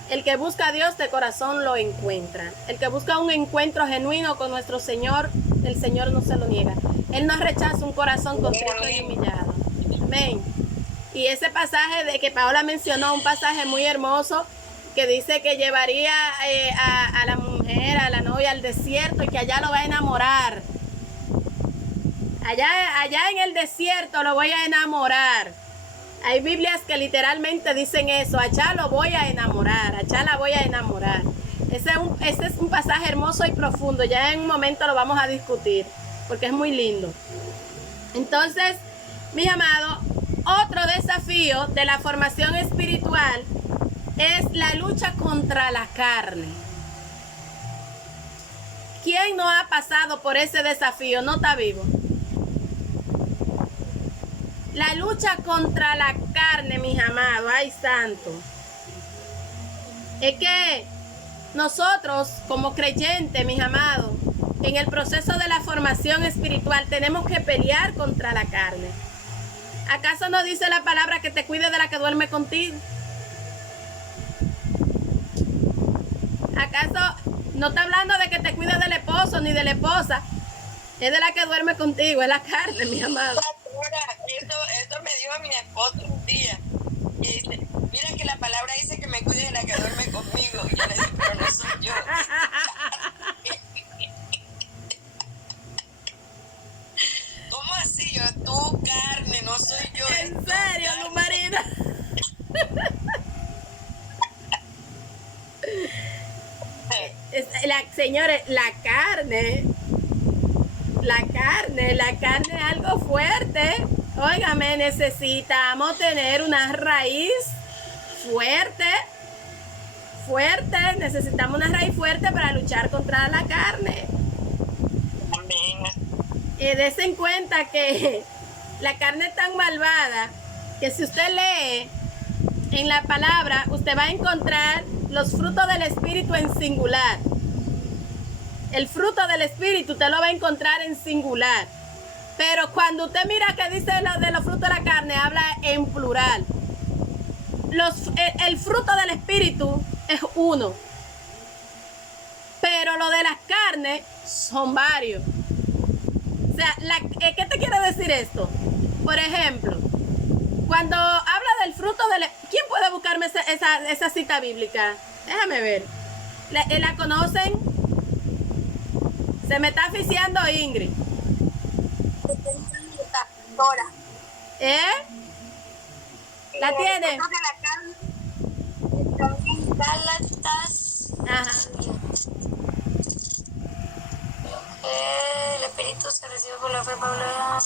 El que busca a Dios de corazón lo encuentra. El que busca un encuentro genuino con nuestro Señor, el Señor no se lo niega. Él no rechaza un corazón contrito y humillado. Amén. Y ese pasaje de que Paola mencionó, un pasaje muy hermoso, que dice que llevaría a la mujer, a la novia al desierto y que allá lo va a enamorar. Allá en el desierto lo voy a enamorar. Hay Biblias que literalmente dicen eso, allá lo voy a enamorar, allá la voy a enamorar. Ese es un pasaje hermoso y profundo, ya en un momento lo vamos a discutir, porque es muy lindo. Entonces, mis amados, otro desafío de la formación espiritual es la lucha contra la carne. ¿Quién no ha pasado por ese desafío? No está vivo. La lucha contra la carne, mis amados, ay santo. Es que nosotros como creyentes, mis amados, en el proceso de la formación espiritual tenemos que pelear contra la carne. ¿Acaso no dice la palabra que te cuide de la que duerme contigo? ¿Acaso no está hablando de que te cuide del esposo ni de la esposa? Es de la que duerme contigo, es la carne, mi amado. Esto me dijo mi esposo un día. Y dice, mira que la palabra dice que me cuide de la que duerme conmigo. Y yo le dije, pero no soy yo. ¿Cómo así? Yo, tú carne, no soy yo. ¿En serio, tu marido? Señores, la carne es algo fuerte. Óigame, necesitamos tener una raíz fuerte. Necesitamos una raíz fuerte para luchar contra la carne. Amén. Y des en cuenta que la carne es tan malvada que si usted lee en la palabra, usted va a encontrar los frutos del Espíritu en singular. El fruto del Espíritu usted lo va a encontrar en singular. Pero cuando usted mira que dice lo de los frutos de la carne, habla en plural. El fruto del Espíritu es uno. Pero lo de las carnes son varios. O sea, ¿qué te quiere decir esto? Por ejemplo, cuando habla del fruto del... ¿Quién puede buscarme esa cita bíblica? Déjame ver. ¿La conocen? Se me está asfixiando Ingrid. ¿La tiene? Gálatas. Ajá. El Espíritu se recibe por la fe, Paula.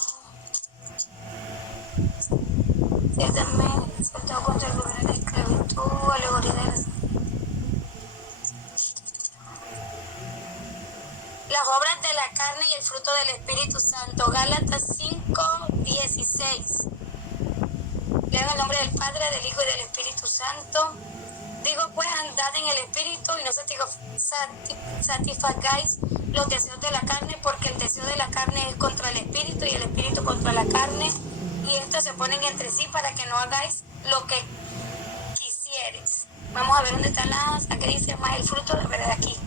Ciertamente, saltó contra el gobierno de la esclavitud, alegoría de las obras de la carne y el fruto del Espíritu Santo. Gálatas 5:16. Lean el nombre del Padre, del Hijo y del Espíritu Santo. Digo pues, andad en el Espíritu y no satisfagáis los deseos de la carne, porque el deseo de la carne es contra el Espíritu y el Espíritu contra la carne, y estos se ponen entre sí para que no hagáis lo que quisieres. Vamos a ver dónde está que dice más el fruto de verdad aquí.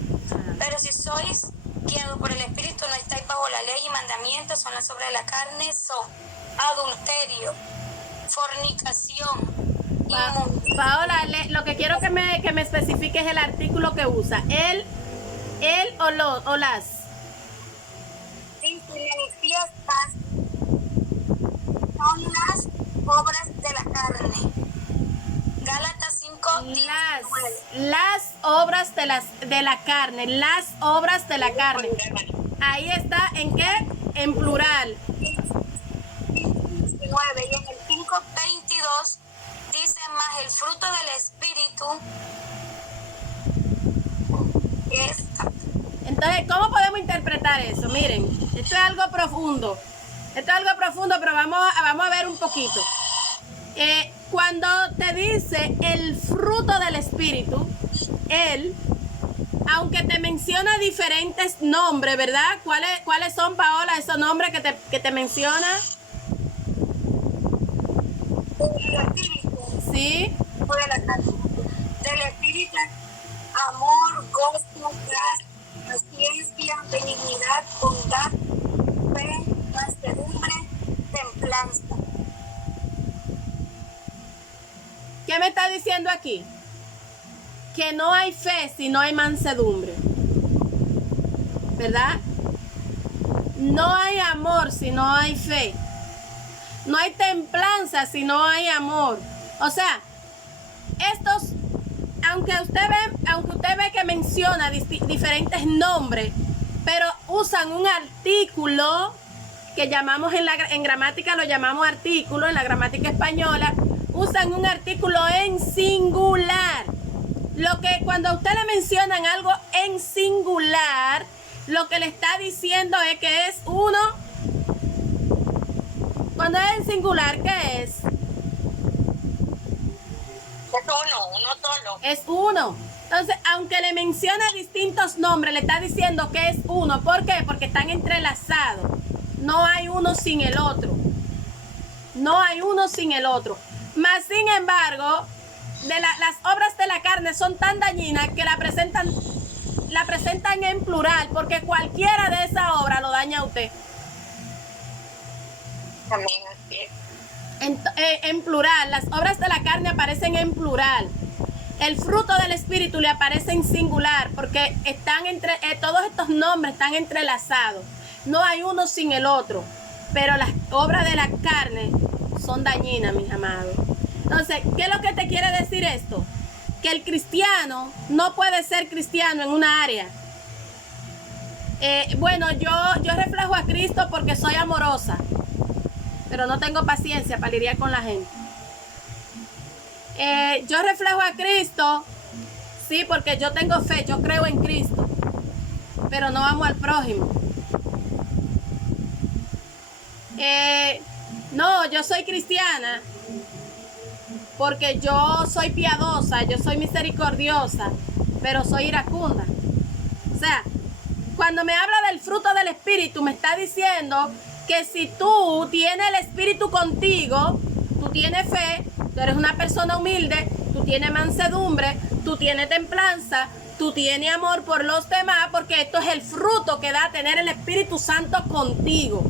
Pero si sois guiados por el Espíritu, no estáis bajo la ley y mandamientos. Son las obras de la carne, son adulterio, fornicación. Paola, lo que quiero que me especifique es el artículo que usa. Él o las. Sí, manifiestas son las obras de la carne. Gálatas 5:19. Las obras de la carne. Las obras de la carne. Ahí está, ¿en qué? En plural. 19, y en el 5:22 dice más el fruto del Espíritu. Entonces, ¿cómo podemos interpretar eso? Miren, esto es algo profundo. Pero vamos a ver un poquito. Cuando te dice el fruto del Espíritu, él, aunque te menciona diferentes nombres, ¿verdad? ¿Cuáles son, Paola, esos nombres que te menciona? El Espíritu. Sí. Del Espíritu, amor, gozo, paz, paciencia, benignidad, bondad, fe, mansedumbre, templanza. ¿Qué me está diciendo aquí? Que no hay fe si no hay mansedumbre, ¿verdad? No hay amor si no hay fe. No hay templanza si no hay amor. O sea, estos, aunque usted ve que menciona diferentes nombres, pero usan un artículo que llamamos en gramática, lo llamamos artículo, en la gramática española, usan un artículo en singular. Lo que cuando a usted le mencionan algo en singular, lo que le está diciendo es que es uno. Cuando es en singular, ¿qué es? Uno solo. Es uno. Entonces, aunque le menciona distintos nombres, le está diciendo que es uno. ¿Por qué? Porque están entrelazados. No hay uno sin el otro. No hay uno sin el otro. Mas, sin embargo, las obras de la carne son tan dañinas que la presentan en plural, porque cualquiera de esas obras lo daña a usted. También así es. En plural, las obras de la carne aparecen en plural. El fruto del Espíritu le aparece en singular, porque están todos estos nombres están entrelazados. No hay uno sin el otro, pero las obras de la carne son dañinas, mis amados. Entonces, ¿qué es lo que te quiere decir esto? que el cristiano no puede ser cristiano en una área. Bueno, yo reflejo a Cristo porque soy amorosa, pero no tengo paciencia para lidiar con la gente. Yo reflejo a Cristo, sí, porque yo tengo fe, yo creo en Cristo, pero no amo al prójimo. No, yo soy cristiana porque yo soy piadosa, yo soy misericordiosa, pero soy iracunda. O sea, cuando me habla del fruto del Espíritu, me está diciendo que si tú tienes el Espíritu contigo, tú tienes fe, tú eres una persona humilde, tú tienes mansedumbre, tú tienes templanza, tú tienes amor por los demás, porque esto es el fruto que da a tener el Espíritu Santo contigo.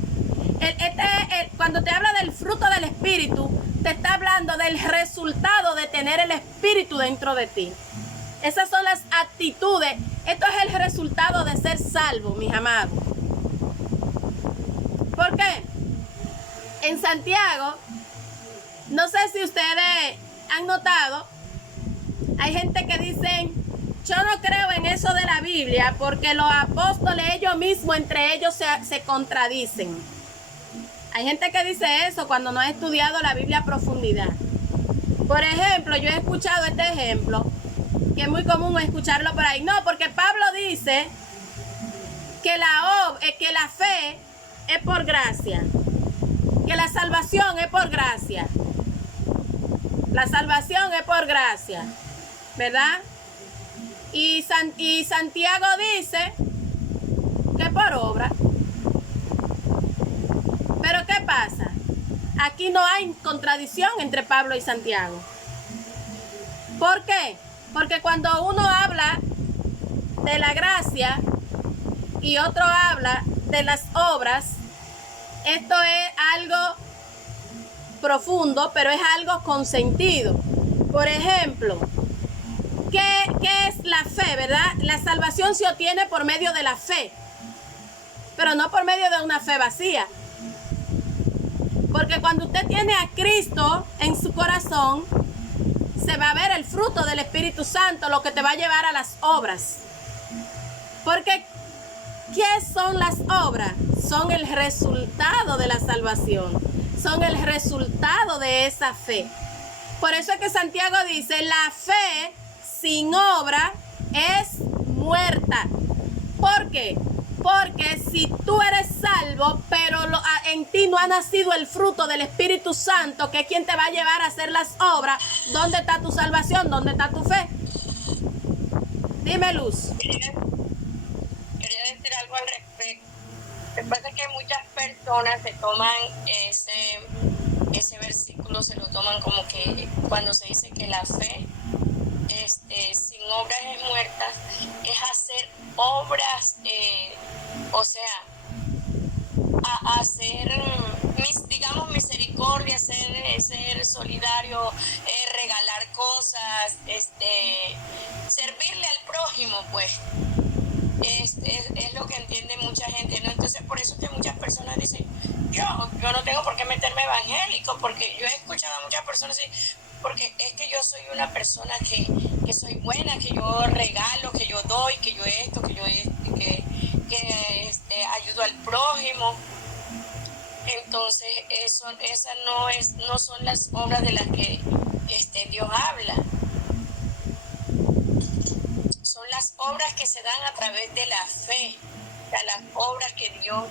Cuando te habla del fruto del Espíritu, te está hablando del resultado de tener el Espíritu dentro de ti. Esas son las actitudes. Esto es el resultado de ser salvo, mis amados. ¿Por qué? En Santiago, no sé si ustedes han notado, hay gente que dicen, yo no creo en eso de la Biblia porque los apóstoles ellos mismos entre ellos se contradicen. Hay gente que dice eso cuando no ha estudiado la Biblia a profundidad. Por ejemplo, yo he escuchado este ejemplo, que es muy común escucharlo por ahí. No, porque Pablo dice que la fe es por gracia, que la salvación es por gracia. La salvación es por gracia, ¿verdad? Y Santiago dice que por obra. Pero ¿qué pasa? Aquí no hay contradicción entre Pablo y Santiago. ¿Por qué? Porque cuando uno habla de la gracia y otro habla de las obras, esto es algo profundo, pero es algo con sentido. Por ejemplo, ¿qué es la fe, verdad? La salvación se obtiene por medio de la fe, pero no por medio de una fe vacía. Porque cuando usted tiene a Cristo en su corazón, se va a ver el fruto del Espíritu Santo, lo que te va a llevar a las obras. Porque, ¿qué son las obras? Son el resultado de la salvación. Son el resultado de esa fe. Por eso es que Santiago dice, la fe sin obra es muerta. ¿Por qué? Porque si tú eres salvo, pero en ti no ha nacido el fruto del Espíritu Santo, que es quien te va a llevar a hacer las obras, ¿dónde está tu salvación? ¿Dónde está tu fe? Dime, Luz. Quería decir algo al respecto. Lo que pasa es que muchas personas se toman ese versículo, se lo toman como que cuando se dice que la fe sin obras es muerta, es hacer obras, o sea, hacer, digamos, misericordia, ser solidario, regalar cosas, servirle al prójimo, pues. Es lo que entiende mucha gente, ¿no? Entonces, por eso es que muchas personas dicen, yo no tengo por qué meterme evangélico, porque yo he escuchado a muchas personas decir, porque es que yo soy una persona que soy buena, que yo regalo, que yo doy, que yo esto, que yo ayudo al prójimo. Entonces, esas no son las obras de las que Dios habla. Son las obras que se dan a través de la fe, o sea, las obras que Dios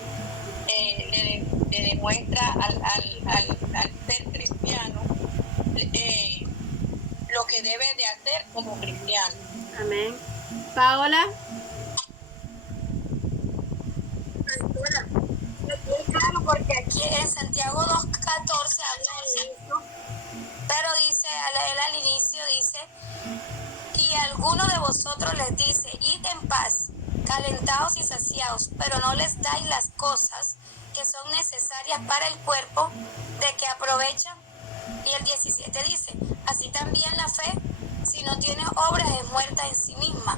le demuestra al ser cristiano, lo que debe de hacer como cristiano. Amén. Paola. Claro, porque aquí en Santiago 2:14 habla de eso, pero dice, él al inicio dice, y alguno de vosotros les dice, id en paz, calentaos y saciaos, pero no les dais las cosas que son necesarias para el cuerpo, de que aprovechan. Y el 17 dice, así también la fe, si no tiene obras, es muerta en sí misma.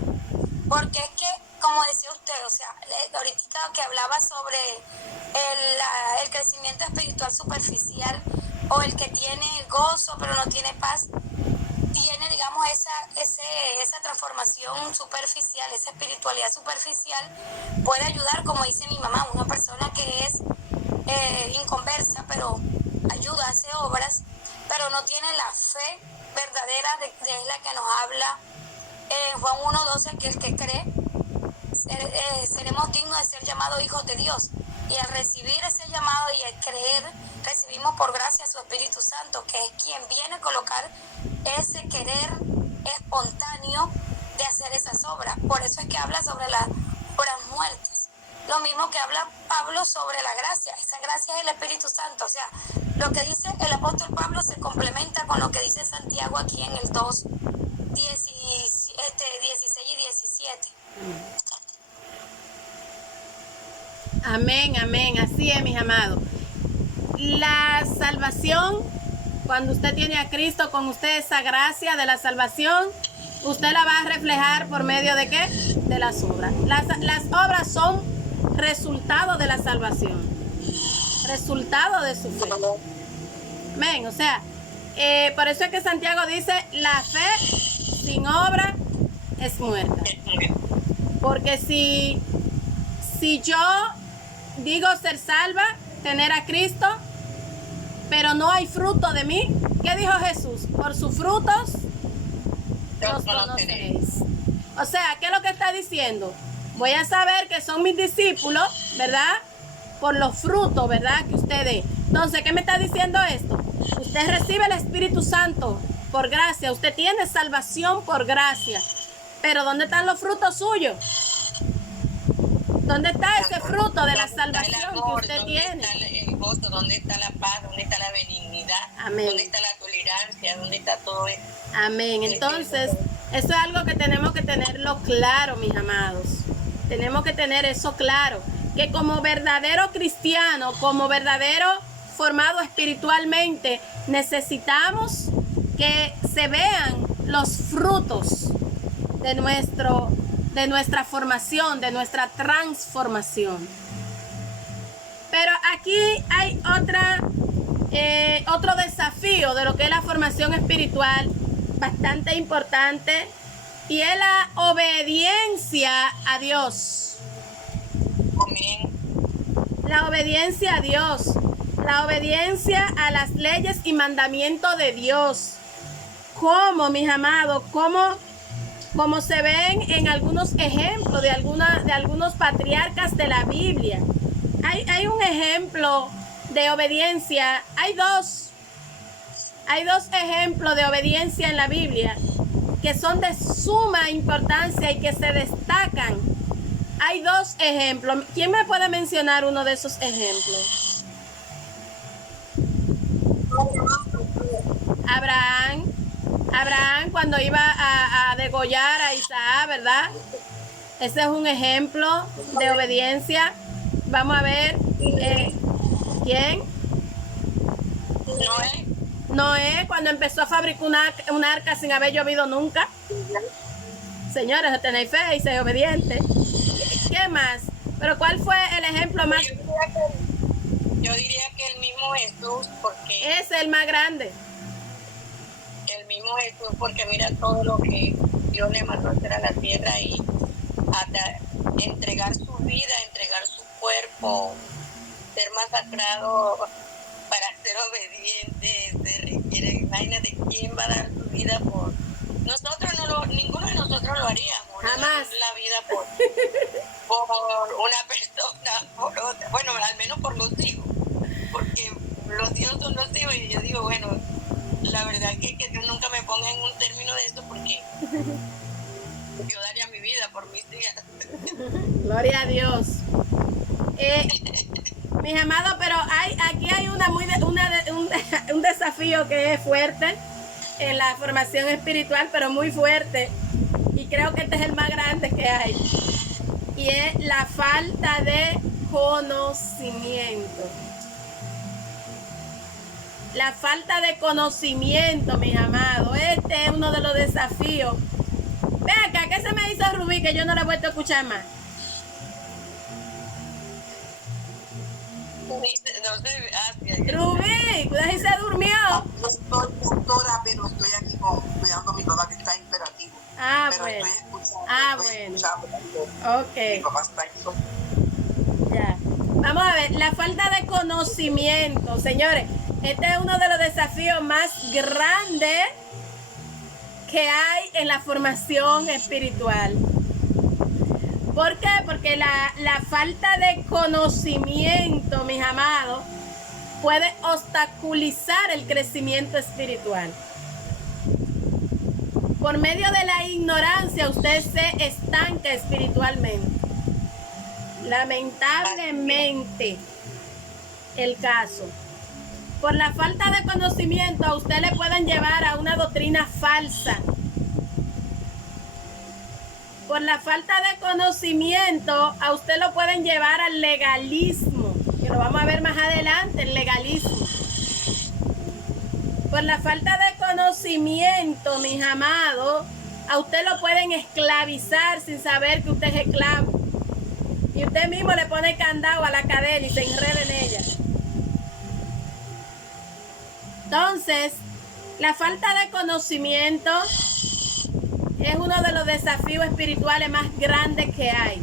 Porque es que, como decía usted, o sea, ahorita que hablaba sobre el crecimiento espiritual superficial, o el que tiene gozo pero no tiene paz, tiene, digamos, esa transformación superficial, esa espiritualidad superficial, puede ayudar, como dice mi mamá, una persona que es inconversa, pero ayuda, hace obras, pero no tiene la fe verdadera de la que nos habla Juan 1:12, que el que cree seremos dignos de ser llamados hijos de Dios. Y al recibir ese llamado y al creer, recibimos por gracia a su Espíritu Santo, que es quien viene a colocar ese querer espontáneo de hacer esas obras. Por eso es que habla sobre las obras muertas. Lo mismo que habla Pablo sobre la gracia. Esa gracia es el Espíritu Santo. O sea, lo que dice el apóstol Pablo se complementa con lo que dice Santiago aquí en el 2, 16 y 17. Amén, amén. Así es, mis amados. La salvación, cuando usted tiene a Cristo con usted, esa gracia de la salvación, usted la va a reflejar por medio de ¿qué? De las obras. Las obras son resultado de la salvación, resultado de su fe. Amén. O sea, por eso es que Santiago dice, la fe sin obra es muerta. Porque si yo digo ser salva, tener a Cristo, pero no hay fruto de mí, ¿qué dijo Jesús? Por sus frutos los conoceréis. O sea, ¿qué es lo que está diciendo? Voy a saber que son mis discípulos, ¿verdad? Por los frutos, ¿verdad? Que usted dé. Entonces, ¿qué me está diciendo esto? Usted recibe el Espíritu Santo por gracia, usted tiene salvación por gracia, pero ¿dónde están los frutos suyos? ¿Dónde está ese fruto de la salvación que usted tiene? ¿Dónde está el gozo? ¿Dónde está la paz? ¿Dónde está la benignidad? Amén. ¿Dónde está la tolerancia? ¿Dónde está todo eso? Amén. Entonces, eso es algo que tenemos que tenerlo claro, mis amados. Tenemos que tener eso claro. Que como verdadero cristiano, como verdadero formado espiritualmente, necesitamos que se vean los frutos de nuestra formación, de nuestra transformación. Pero aquí hay otro desafío de lo que es la formación espiritual bastante importante, y es la obediencia a Dios. Amén. La obediencia a Dios, la obediencia a las leyes y mandamientos de Dios. ¿Cómo, mis amados? Como se ven en algunos ejemplos de algunos patriarcas de la Biblia. Hay un ejemplo de obediencia. Hay dos ejemplos de obediencia en la Biblia que son de suma importancia y que se destacan. Hay dos ejemplos. ¿Quién me puede mencionar uno de esos ejemplos? Abraham cuando iba a degollar a Isaac, ¿verdad? Ese es un ejemplo de obediencia. Vamos a ver. ¿Quién? Noé, cuando empezó a fabricar un arca sin haber llovido nunca. Señores, tenéis fe y ser obediente. ¿Qué más? Pero ¿cuál fue el ejemplo más? Yo diría que el mismo Jesús, porque es el más grande. El mismo Jesús, porque mira todo lo que Dios le mandó a hacer a la tierra y hasta entregar su vida, entregar su cuerpo, ser masacrado para ser obediente, se requiere. Imagínate quién va a dar su vida por nosotros. Ninguno de nosotros lo haríamos. Jamás. La vida por una persona, por otra. Bueno, al menos por los hijos, porque los hijos son los hijos, y yo digo, bueno, la verdad que Dios nunca me ponga en un término de esto, porque yo daría mi vida por mis hijas. Gloria a Dios. Mis amados, pero aquí hay un desafío que es fuerte en la formación espiritual, pero muy fuerte, y creo que este es el más grande que hay, y es la falta de conocimiento. La falta de conocimiento, mis amados. Este es uno de los desafíos. Ve acá, ¿qué se me hizo Rubí que yo no la he vuelto a escuchar más? Rubí, ¿y se durmió? Estoy, doctora, pero estoy aquí cuidando a mi papá que está imperativo. Pero bueno. Estoy escuchando. Ok. Mi papá está aquí. Ya. Vamos a ver, la falta de conocimiento, señores. Este es uno de los desafíos más grandes que hay en la formación espiritual. ¿Por qué? Porque la falta de conocimiento, mis amados, puede obstaculizar el crecimiento espiritual. Por medio de la ignorancia, usted se estanca espiritualmente. Lamentablemente, el caso. Por la falta de conocimiento, a usted le pueden llevar a una doctrina falsa. Por la falta de conocimiento, a usted lo pueden llevar al legalismo, que lo vamos a ver más adelante, el legalismo. Por la falta de conocimiento, mis amados, a usted lo pueden esclavizar sin saber que usted es esclavo. Y usted mismo le pone candado a la cadena y se enreda en ella. Entonces, la falta de conocimiento es uno de los desafíos espirituales más grandes que hay.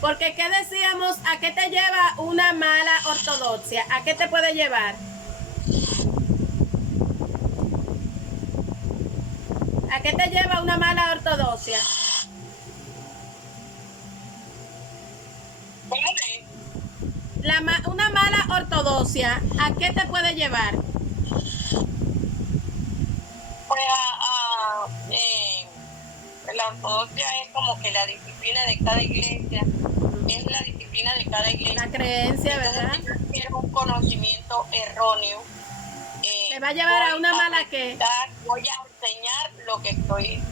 Porque, ¿qué decíamos? ¿A qué te lleva una mala ortodoxia? ¿A qué te puede llevar? ¿A qué te lleva una mala ortodoxia? Una mala ortodoxia, ¿a qué te puede llevar? Pues la ortodoxia es como que la disciplina de cada iglesia, es la disciplina de cada iglesia. La creencia, ¿verdad? Entonces, si yo un conocimiento erróneo, te va a llevar a una mala ¿qué? Voy a enseñar lo que estoy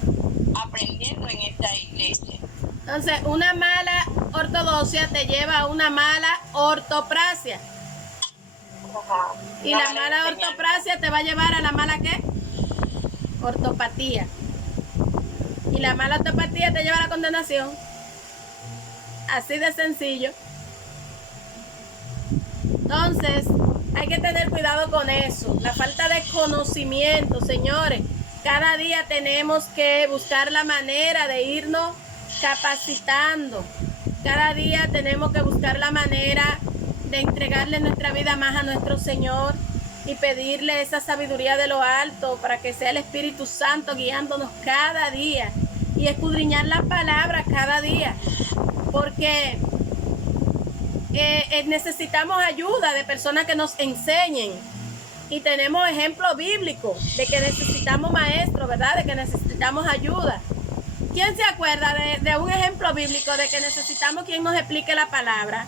aprendiendo en esta iglesia. Entonces, una mala ortodoxia te lleva a una mala ortopraxia. Ajá. Y la mala ortopraxia te va a llevar a la mala ¿qué? Ortopatía. Y la mala ortopatía te lleva a la condenación. Así de sencillo. Entonces, hay que tener cuidado con eso. La falta de conocimiento, señores. Cada día tenemos que buscar la manera de irnos capacitando. Cada día tenemos que buscar la manera de entregarle nuestra vida más a nuestro Señor y pedirle esa sabiduría de lo alto para que sea el Espíritu Santo guiándonos cada día y escudriñar la palabra cada día, porque necesitamos ayuda de personas que nos enseñen, y tenemos ejemplos bíblicos de que necesitamos maestros, ¿verdad? De que necesitamos ayuda. ¿Quién se acuerda de un ejemplo bíblico de que necesitamos quien nos explique la palabra?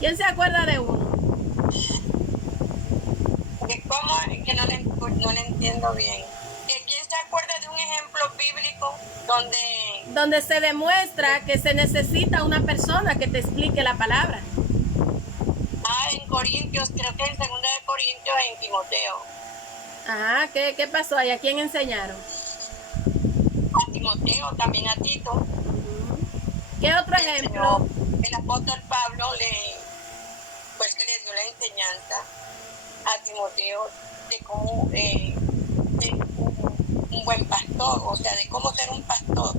¿Quién se acuerda de uno? ¿Cómo? Que no le entiendo bien. ¿Quién se acuerda de un ejemplo bíblico donde se demuestra que se necesita una persona que te explique la palabra? En Corintios, creo que en 2 de Corintios, en Timoteo. Ajá, ¿qué pasó ahí? ¿A quién enseñaron? A Timoteo, también a Tito. ¿Qué otro ejemplo? El apóstol Pablo pues que le dio la enseñanza a Timoteo de cómo ser un buen pastor, o sea, de cómo ser un pastor.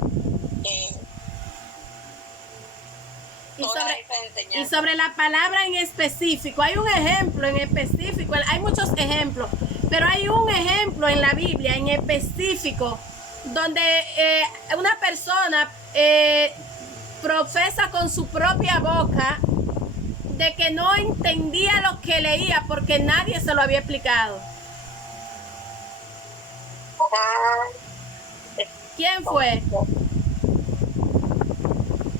Y sobre la palabra en específico, hay un ejemplo en específico, hay muchos ejemplos, pero hay un ejemplo en la Biblia en específico donde una persona profesa con su propia boca de que no entendía lo que leía porque nadie se lo había explicado. ¿Quién fue?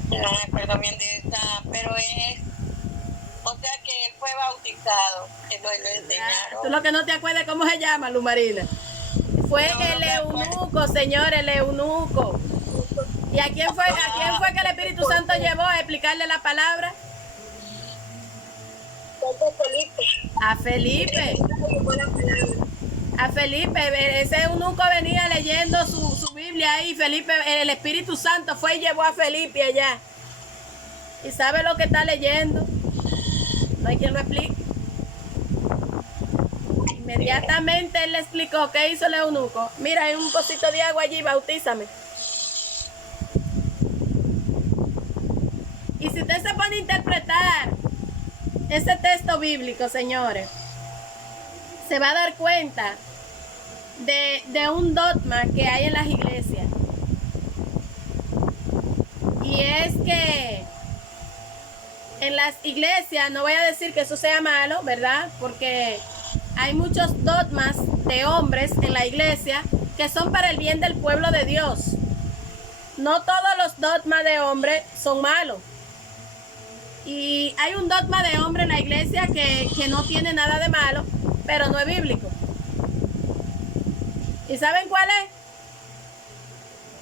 No me acuerdo bien de esa, pero o sea que él fue bautizado, que lo enseñaron. Tú lo que no te acuerdas cómo se llama, Lumarina. Fue el eunuco, señor, el eunuco. ¿Y a quién fue que el Espíritu Santo llevó a explicarle la palabra? A Felipe. A Felipe, ese eunuco venía leyendo su Biblia ahí. Felipe, el Espíritu Santo fue y llevó a Felipe allá. y sabe lo que está leyendo. No hay quien lo explique. Inmediatamente él le explicó qué hizo el eunuco. Mira, hay un pocito de agua allí, bautízame. Y si usted se pone a interpretar ese texto bíblico, señores, se va a dar cuenta de un dogma que hay en las iglesias. Y es que en las iglesias, no voy a decir que eso sea malo, ¿verdad? Porque hay muchos dogmas de hombres en la iglesia que son para el bien del pueblo de Dios. No todos los dogmas de hombres son malos. Y hay un dogma de hombre en la iglesia que no tiene nada de malo, pero no es bíblico. ¿Y saben cuál es?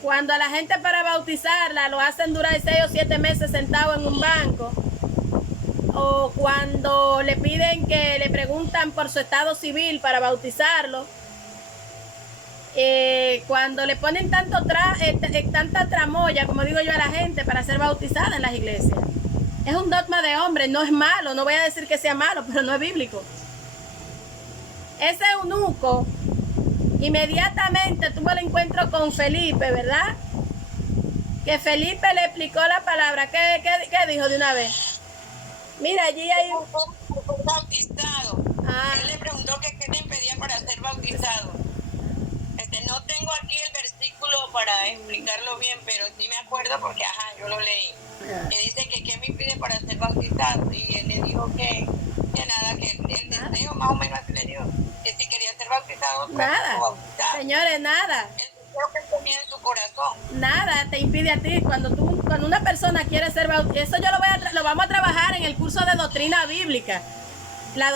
Cuando a la gente para bautizarla lo hacen durar 6 o 7 meses sentado en un banco, o cuando le piden que le preguntan por su estado civil para bautizarlo, cuando le ponen tanta tramoya, como digo yo, a la gente para ser bautizada en las iglesias. Es un dogma de hombre, no es malo, no voy a decir que sea malo, pero no es bíblico. Ese eunuco inmediatamente tuvo el encuentro con Felipe, ¿verdad? Que Felipe le explicó la palabra. ¿Qué dijo de una vez? Mira, allí hay un bautizado. Él le preguntó que qué le impedía para ser bautizado. No tengo aquí el versículo para explicarlo bien, pero sí me acuerdo porque, yo lo leí. Que dice que qué me impide para ser bautizado. Y él le dijo que nada, que el deseo más o menos así le dijo, que si quería ser bautizado, nada, señores, nada. El deseo que tenía en su corazón. Nada te impide a ti. Cuando una persona quiere ser bautizada, eso yo lo vamos a trabajar en el curso de doctrina bíblica.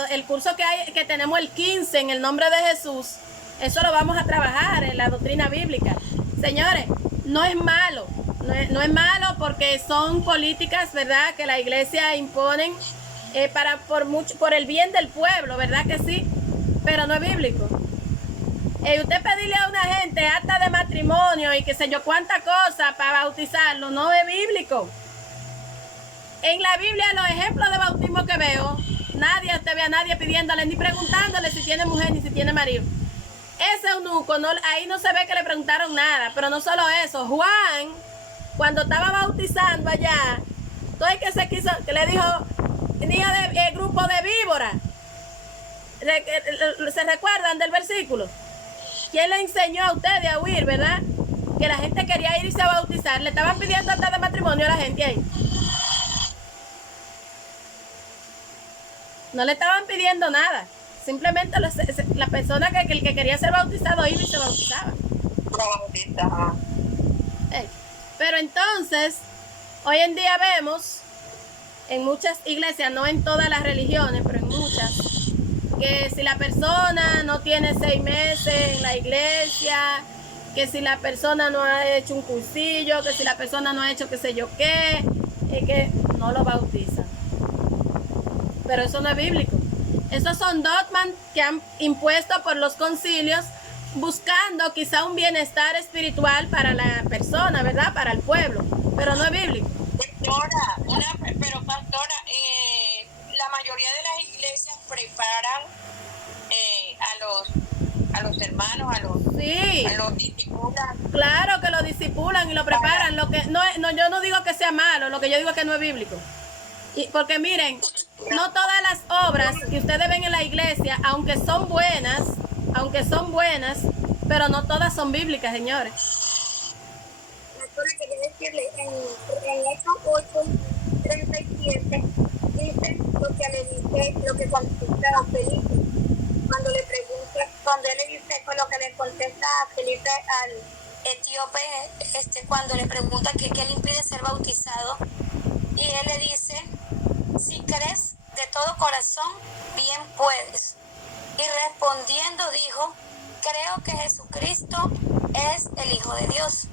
El curso que tenemos el 15 en el nombre de Jesús. Eso lo vamos a trabajar en la doctrina bíblica. Señores, no es malo. No es malo porque son políticas, ¿verdad?, que la iglesia imponen por el bien del pueblo, ¿verdad que sí? Pero no es bíblico. Usted pedirle a una gente acta de matrimonio y qué sé yo cuánta cosa para bautizarlo, no es bíblico. En la Biblia, los ejemplos de bautismo que veo, usted ve a nadie pidiéndole ni preguntándole si tiene mujer ni si tiene marido. Ese eunuco, ahí no se ve que le preguntaron nada, pero no solo eso. Juan, cuando estaba bautizando allá, todo el que le dijo, niña de grupo de víboras. ¿Se recuerdan del versículo? ¿Quién le enseñó a ustedes a huir, verdad? Que la gente quería irse a bautizar. Le estaban pidiendo acta de matrimonio a la gente ahí. No le estaban pidiendo nada. Simplemente la persona que quería ser bautizado iba y se bautizaba. Pero entonces, hoy en día vemos en muchas iglesias, no en todas las religiones, pero en muchas, que si la persona no tiene 6 meses en la iglesia, que si la persona no ha hecho un cursillo, que si la persona no ha hecho qué sé yo qué, que no lo bautizan. Pero eso no es bíblico. Esos son dogmas que han impuesto por los concilios buscando quizá un bienestar espiritual para la persona, ¿verdad? Para el pueblo, pero no es bíblico. Pastora, la mayoría de las iglesias preparan a los hermanos, a los discipulan. Claro que lo discipulan y lo preparan. Lo que yo no digo que sea malo, lo que yo digo es que no es bíblico. Porque miren, no todas las obras que ustedes ven en la iglesia, aunque son buenas, pero no todas son bíblicas, señores. Quería decirle, en Hechos 8:37 dice lo que contesta a Felipe. Cuando él le dice lo que le contesta a Felipe al etíope, cuando le pregunta qué le impide ser bautizado, y él le dice, si crees de todo corazón, bien puedes. Y respondiendo dijo, creo que Jesucristo es el Hijo de Dios.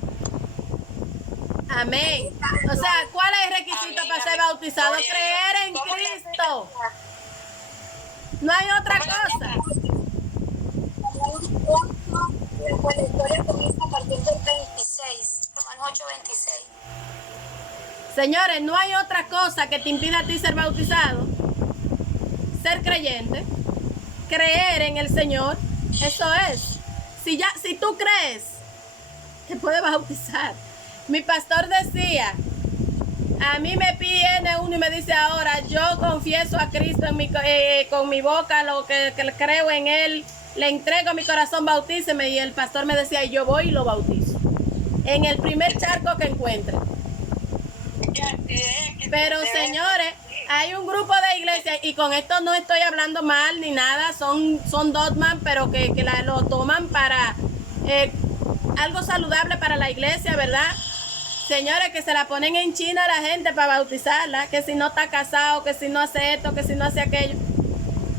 Amén. O sea, ¿cuál es el requisito para ser bautizado? Creer en Cristo. No hay otra cosa. La historia comienza a partir del 26, Romanos 8:26. Señores, no hay otra cosa que te impida a ti ser bautizado. Ser creyente, creer en el Señor, eso es. Si tú crees, te puedes bautizar. Mi pastor decía, a mí me viene uno y me dice ahora, yo confieso a Cristo con mi boca lo que creo en Él, le entrego mi corazón, bautíceme. Y el pastor me decía, y yo voy y lo bautizo en el primer charco que encuentre. Pero señores, hay un grupo de iglesias, y con esto no estoy hablando mal ni nada, son dogmas, pero que lo toman para algo saludable para la iglesia, ¿verdad? Señores, que se la ponen en China a la gente para bautizarla, que si no está casado, que si no hace esto, que si no hace aquello.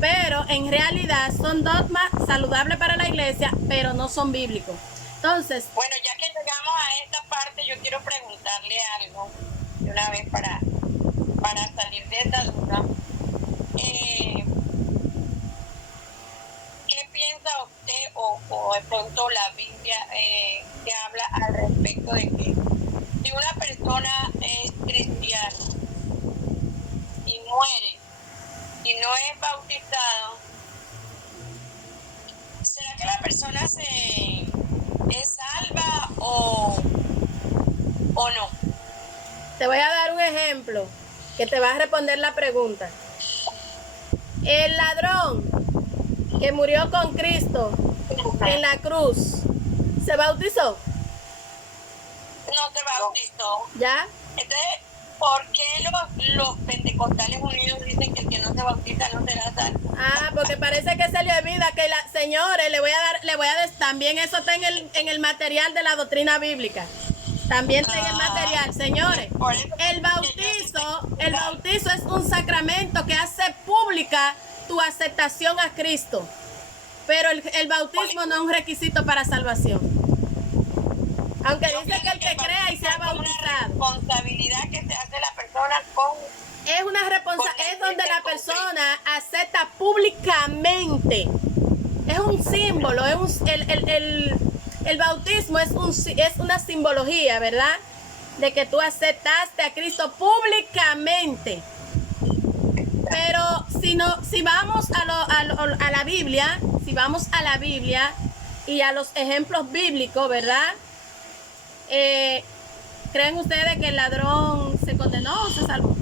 Pero en realidad son dogmas saludables para la iglesia, pero no son bíblicos. Entonces, bueno, ya que llegamos a esta parte, yo quiero preguntarle algo de una vez para salir de esta duda. ¿Qué piensa usted o de pronto la Biblia que habla al respecto de que si una persona es cristiana y muere y no es bautizado, ¿será que la persona es salva o no? Te voy a dar un ejemplo que te va a responder la pregunta. El ladrón que murió con Cristo en la cruz, ¿se bautizó? No se bautizó. ¿Ya? Entonces, ¿por qué los pentecostales unidos dicen que el que no se bautiza no será salvo? Ah, porque parece que se le olvida que señores, le voy a dar, también eso está en el material de la doctrina bíblica. También está en el material, señores. El bautizo es un sacramento que hace pública tu aceptación a Cristo. Pero el bautismo no es un requisito para salvación. Aunque dice que el que crea y sea bautizado. Una responsabilidad que se hace la persona con... Es una responsabilidad, es donde la persona acepta públicamente. Es un símbolo, el bautismo es una simbología, ¿verdad? De que tú aceptaste a Cristo públicamente. Pero si vamos a la Biblia, y a los ejemplos bíblicos, ¿verdad? ¿Creen ustedes que el ladrón se condenó o se salvó?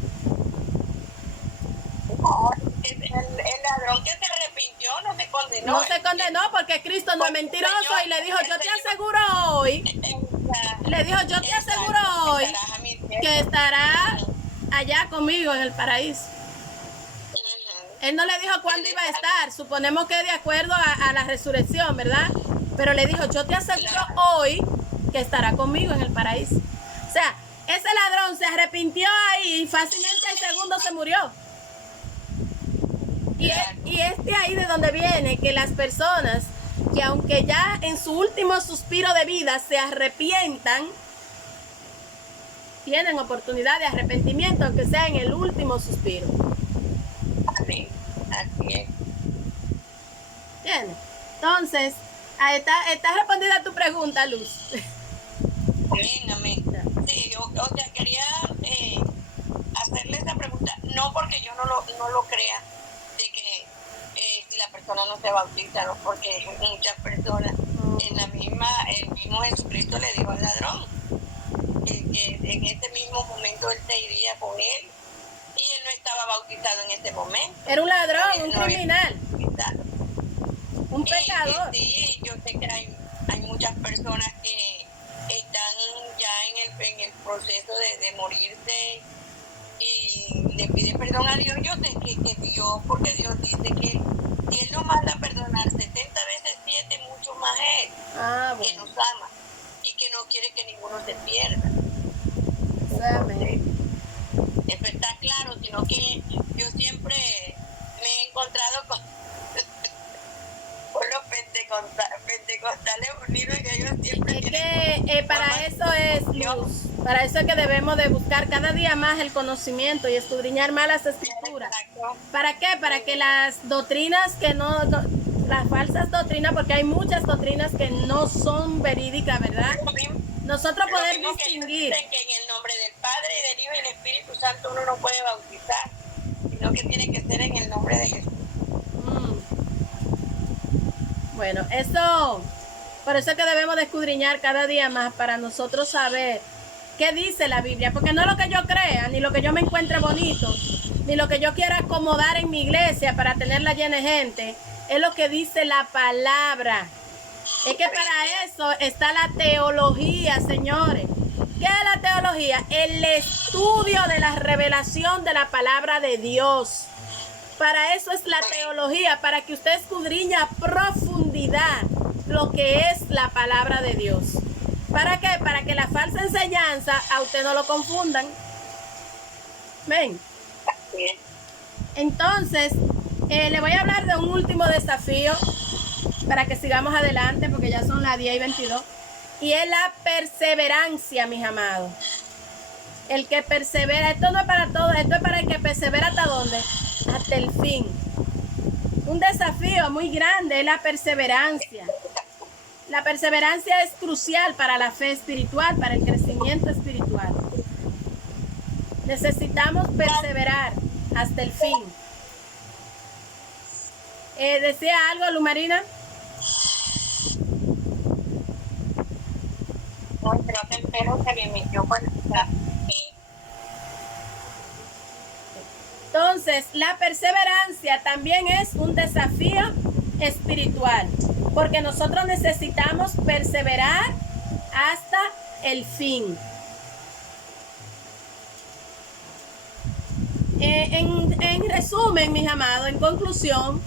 No, el ladrón que se arrepintió no se condenó. No se condenó porque Cristo no es mentiroso, Señor, y le dijo, yo te aseguro hoy, que estará allá conmigo en el paraíso. Él no le dijo cuándo iba a estar, suponemos que de acuerdo a la resurrección, ¿verdad? Pero le dijo, yo te aseguro hoy que estará conmigo en el paraíso. O sea, ese ladrón se arrepintió ahí y fácilmente al segundo se murió. Y es de ahí de donde viene que las personas que aunque ya en su último suspiro de vida se arrepientan, tienen oportunidad de arrepentimiento aunque sea en el último suspiro. Así es. Bien, entonces, está respondida tu pregunta, Luz. Amén. Sí, yo quería hacerle esa pregunta, no porque yo no lo crea, de que si la persona no se bautiza, ¿no? Porque muchas personas, el mismo Jesucristo le dijo al ladrón que en ese mismo momento él se iría con él, y él no estaba bautizado en ese momento. Era un ladrón, un criminal, un pecador. Sí, yo sé que hay muchas personas que están ya en el proceso de morirse y le piden perdón a Dios. Yo sé que Dios, porque Dios dice que si Él nos manda a perdonar 70 veces 7, mucho más Él, bueno, que nos ama y que no quiere que ninguno se pierda. Eso está claro, sino que yo siempre me he encontrado con los pentecostales unidos, que ellos siempre para eso es, Luz, para eso es que debemos de buscar cada día más el conocimiento y escudriñar más las escrituras. ¿Para qué? Para que las doctrinas las falsas doctrinas, porque hay muchas doctrinas que no son verídicas, ¿verdad? nosotros poder distinguir. Que en el nombre del Padre, y del Hijo y del Espíritu Santo uno no puede bautizar, sino que tiene que ser en el nombre de Jesús. Bueno, eso, por eso es que debemos de escudriñar cada día más para nosotros saber qué dice la Biblia, porque no es lo que yo crea, ni lo que yo me encuentre bonito, ni lo que yo quiera acomodar en mi iglesia para tenerla llena de gente, es lo que dice la palabra. Es que para eso está la teología, señores. ¿Qué es la teología? El estudio de la revelación de la palabra de Dios. Para eso es la teología, para que usted escudriñe a profundidad lo que es la palabra de Dios. ¿Para qué? Para que la falsa enseñanza a usted no lo confundan. ¿Ven? Entonces, le voy a hablar de un último desafío para que sigamos adelante, porque ya son las 10:22. Y es la perseverancia, mis amados. El que persevera, esto no es para todos, esto es para el que persevera ¿hasta dónde? Hasta el fin. Un desafío muy grande es la perseverancia. La perseverancia es crucial para la fe espiritual, para el crecimiento espiritual. Necesitamos perseverar hasta el fin. ¿Decía algo, Lumarina? No, creo que el pelo se le emitió por el chat. Entonces, la perseverancia también es un desafío espiritual, porque nosotros necesitamos perseverar hasta el fin. En resumen, mis amados, en conclusión,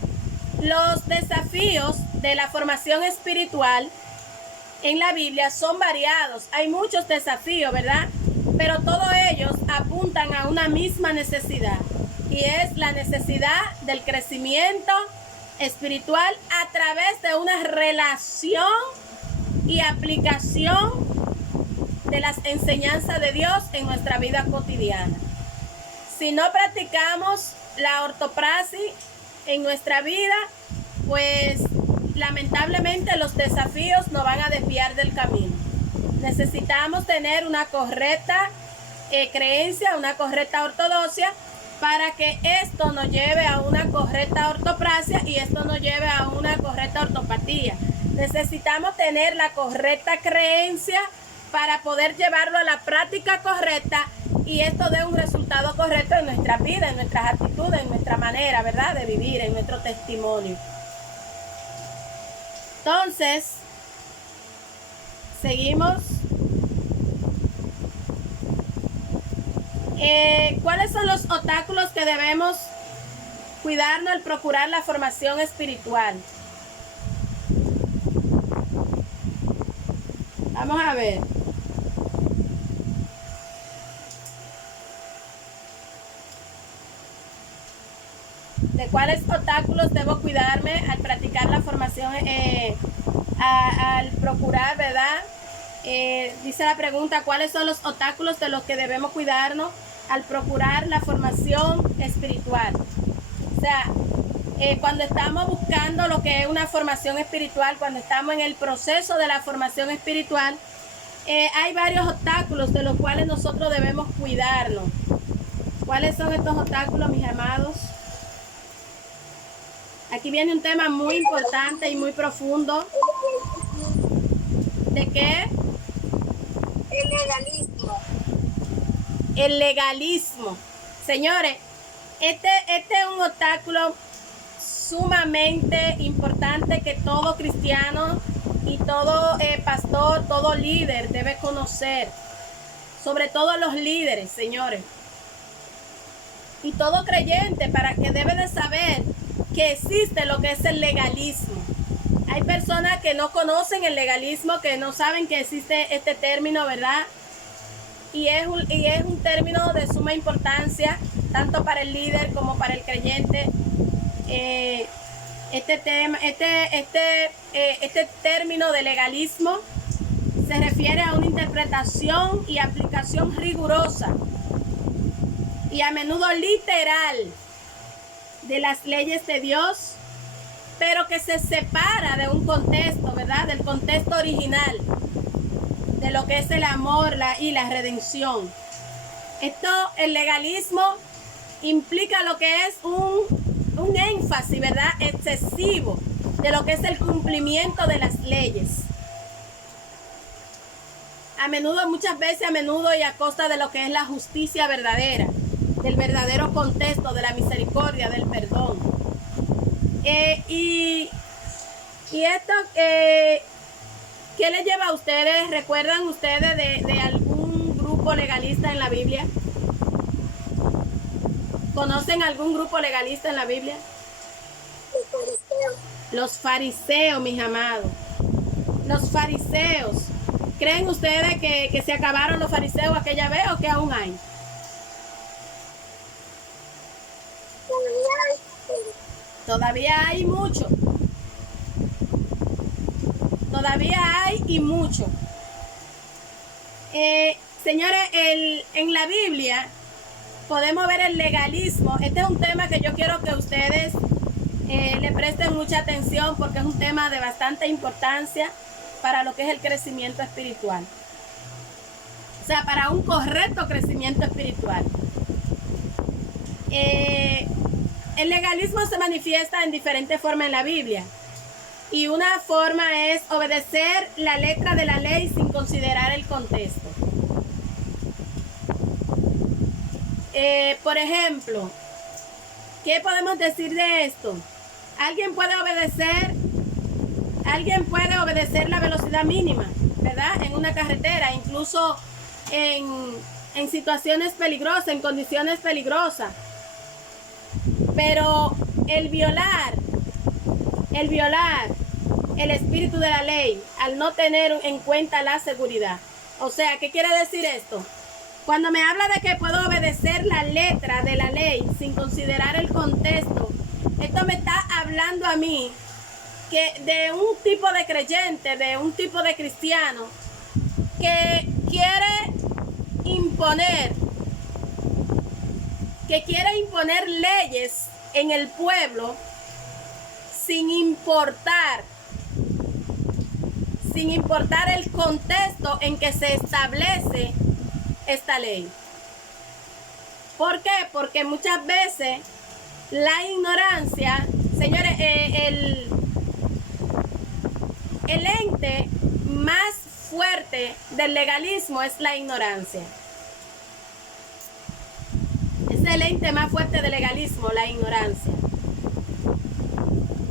los desafíos de la formación espiritual en la Biblia son variados. Hay muchos desafíos, ¿verdad? Pero todos ellos apuntan a una misma necesidad, y es la necesidad del crecimiento espiritual a través de una relación y aplicación de las enseñanzas de Dios en nuestra vida cotidiana. Si no practicamos la ortopraxis en nuestra vida, pues lamentablemente los desafíos nos van a desviar del camino. Necesitamos tener una correcta creencia, una correcta ortodoxia, para que esto nos lleve a una correcta ortopraxia y esto nos lleve a una correcta ortopatía. Necesitamos tener la correcta creencia para poder llevarlo a la práctica correcta y esto dé un resultado correcto en nuestra vida, en nuestras actitudes, en nuestra manera, ¿verdad?, de vivir, en nuestro testimonio. Entonces, seguimos. ¿Cuáles son los obstáculos que debemos cuidarnos al procurar la formación espiritual? Vamos a ver. ¿De cuáles obstáculos debo cuidarme al practicar la formación, al procurar, ¿verdad? Dice la pregunta, ¿cuáles son los obstáculos de los que debemos cuidarnos al procurar la formación espiritual? O sea, cuando estamos buscando lo que es una formación espiritual, cuando estamos en el proceso de la formación espiritual, hay varios obstáculos de los cuales nosotros debemos cuidarnos. ¿Cuáles son estos obstáculos, mis amados? Aquí viene un tema muy importante y muy profundo. ¿De qué? El legalismo. El legalismo. Señores, este es un obstáculo sumamente importante que todo cristiano y todo pastor, todo líder debe conocer. Sobre todo los líderes, señores. Y todo creyente, para que debe de saber que existe lo que es el legalismo. Hay personas que no conocen el legalismo, que no saben que existe este término, ¿verdad? Y es un término de suma importancia, tanto para el líder como para el creyente. Este término de legalismo se refiere a una interpretación y aplicación rigurosa y a menudo literal de las leyes de Dios, pero que se separa de un contexto, ¿verdad? Del contexto original de de lo que es el amor y la redención. El legalismo implica lo que es un énfasis, ¿verdad?, excesivo de lo que es el cumplimiento de las leyes. Muchas veces y a costa de lo que es la justicia verdadera, del verdadero contexto, de la misericordia, del perdón. Y esto, ¿qué les lleva a ustedes? ¿Recuerdan ustedes de algún grupo legalista en la Biblia? ¿Conocen algún grupo legalista en la Biblia? Los fariseos. Los fariseos, mis amados. Los fariseos. ¿Creen ustedes que se acabaron los fariseos aquella vez o que aún hay? Todavía hay mucho. Todavía hay y mucho. Señores, en la Biblia podemos ver el legalismo. Este es un tema que yo quiero que ustedes le presten mucha atención porque es un tema de bastante importancia para lo que es el crecimiento espiritual. O sea, para un correcto crecimiento espiritual. El legalismo se manifiesta en diferentes formas en la Biblia. Y una forma es obedecer la letra de la ley sin considerar el contexto. Por ejemplo, ¿qué podemos decir de esto? Alguien puede obedecer la velocidad mínima, ¿verdad? En una carretera, incluso en situaciones peligrosas, en condiciones peligrosas. Pero el violar el espíritu de la ley al no tener en cuenta la seguridad. O sea, ¿qué quiere decir esto? Cuando me habla de que puedo obedecer la letra de la ley sin considerar el contexto, esto me está hablando a mí que de un tipo de creyente, de un tipo de cristiano que quiere imponer leyes en el pueblo sin importar el contexto en que se establece esta ley. ¿Por qué? Porque muchas veces la ignorancia, señores, el ente más fuerte del legalismo es la ignorancia. Es el ente más fuerte del legalismo, la ignorancia.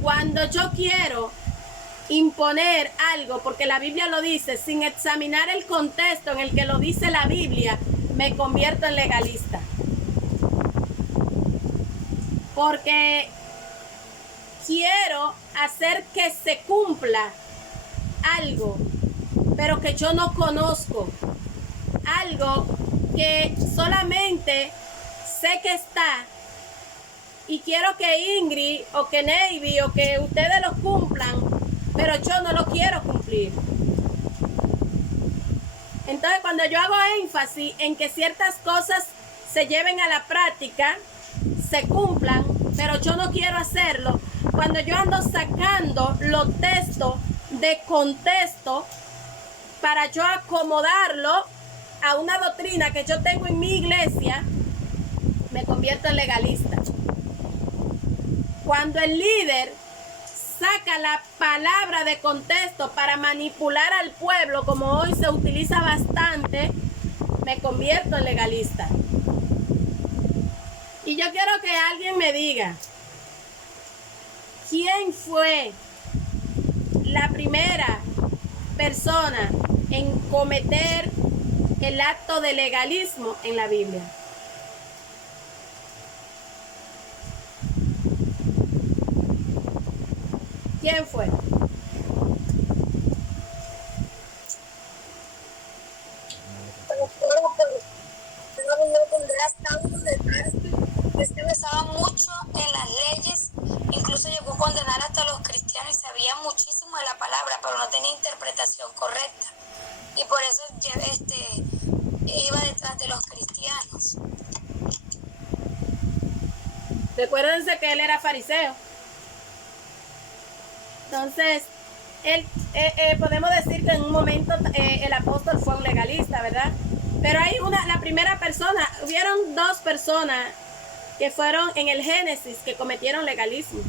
Cuando yo quiero imponer algo, porque la Biblia lo dice, sin examinar el contexto en el que lo dice la Biblia, me convierto en legalista. Porque quiero hacer que se cumpla algo, pero que yo no conozco. Algo que solamente sé que está y quiero que Ingrid o que Navy o que ustedes lo cumplan, pero yo no lo quiero cumplir. Entonces, cuando yo hago énfasis en que ciertas cosas se lleven a la práctica, se cumplan, pero yo no quiero hacerlo, cuando yo ando sacando los textos de contexto para yo acomodarlo a una doctrina que yo tengo en mi iglesia, me convierto en legalista. Cuando el líder saca la palabra de contexto para manipular al pueblo, como hoy se utiliza bastante, me convierto en legalista. Y yo quiero que alguien me diga, ¿quién fue la primera persona en cometer el acto de legalismo en la Biblia? ¿Quién fue? Se basaba mucho en las leyes, incluso llegó a condenar hasta a los cristianos y sabía muchísimo de la palabra, pero no tenía interpretación correcta. Y por eso iba detrás de los cristianos. Recuérdense que él era fariseo. Entonces, podemos decir que en un momento el apóstol fue un legalista, ¿verdad? Pero hay la primera persona, hubieron dos personas que fueron en el Génesis que cometieron legalismo.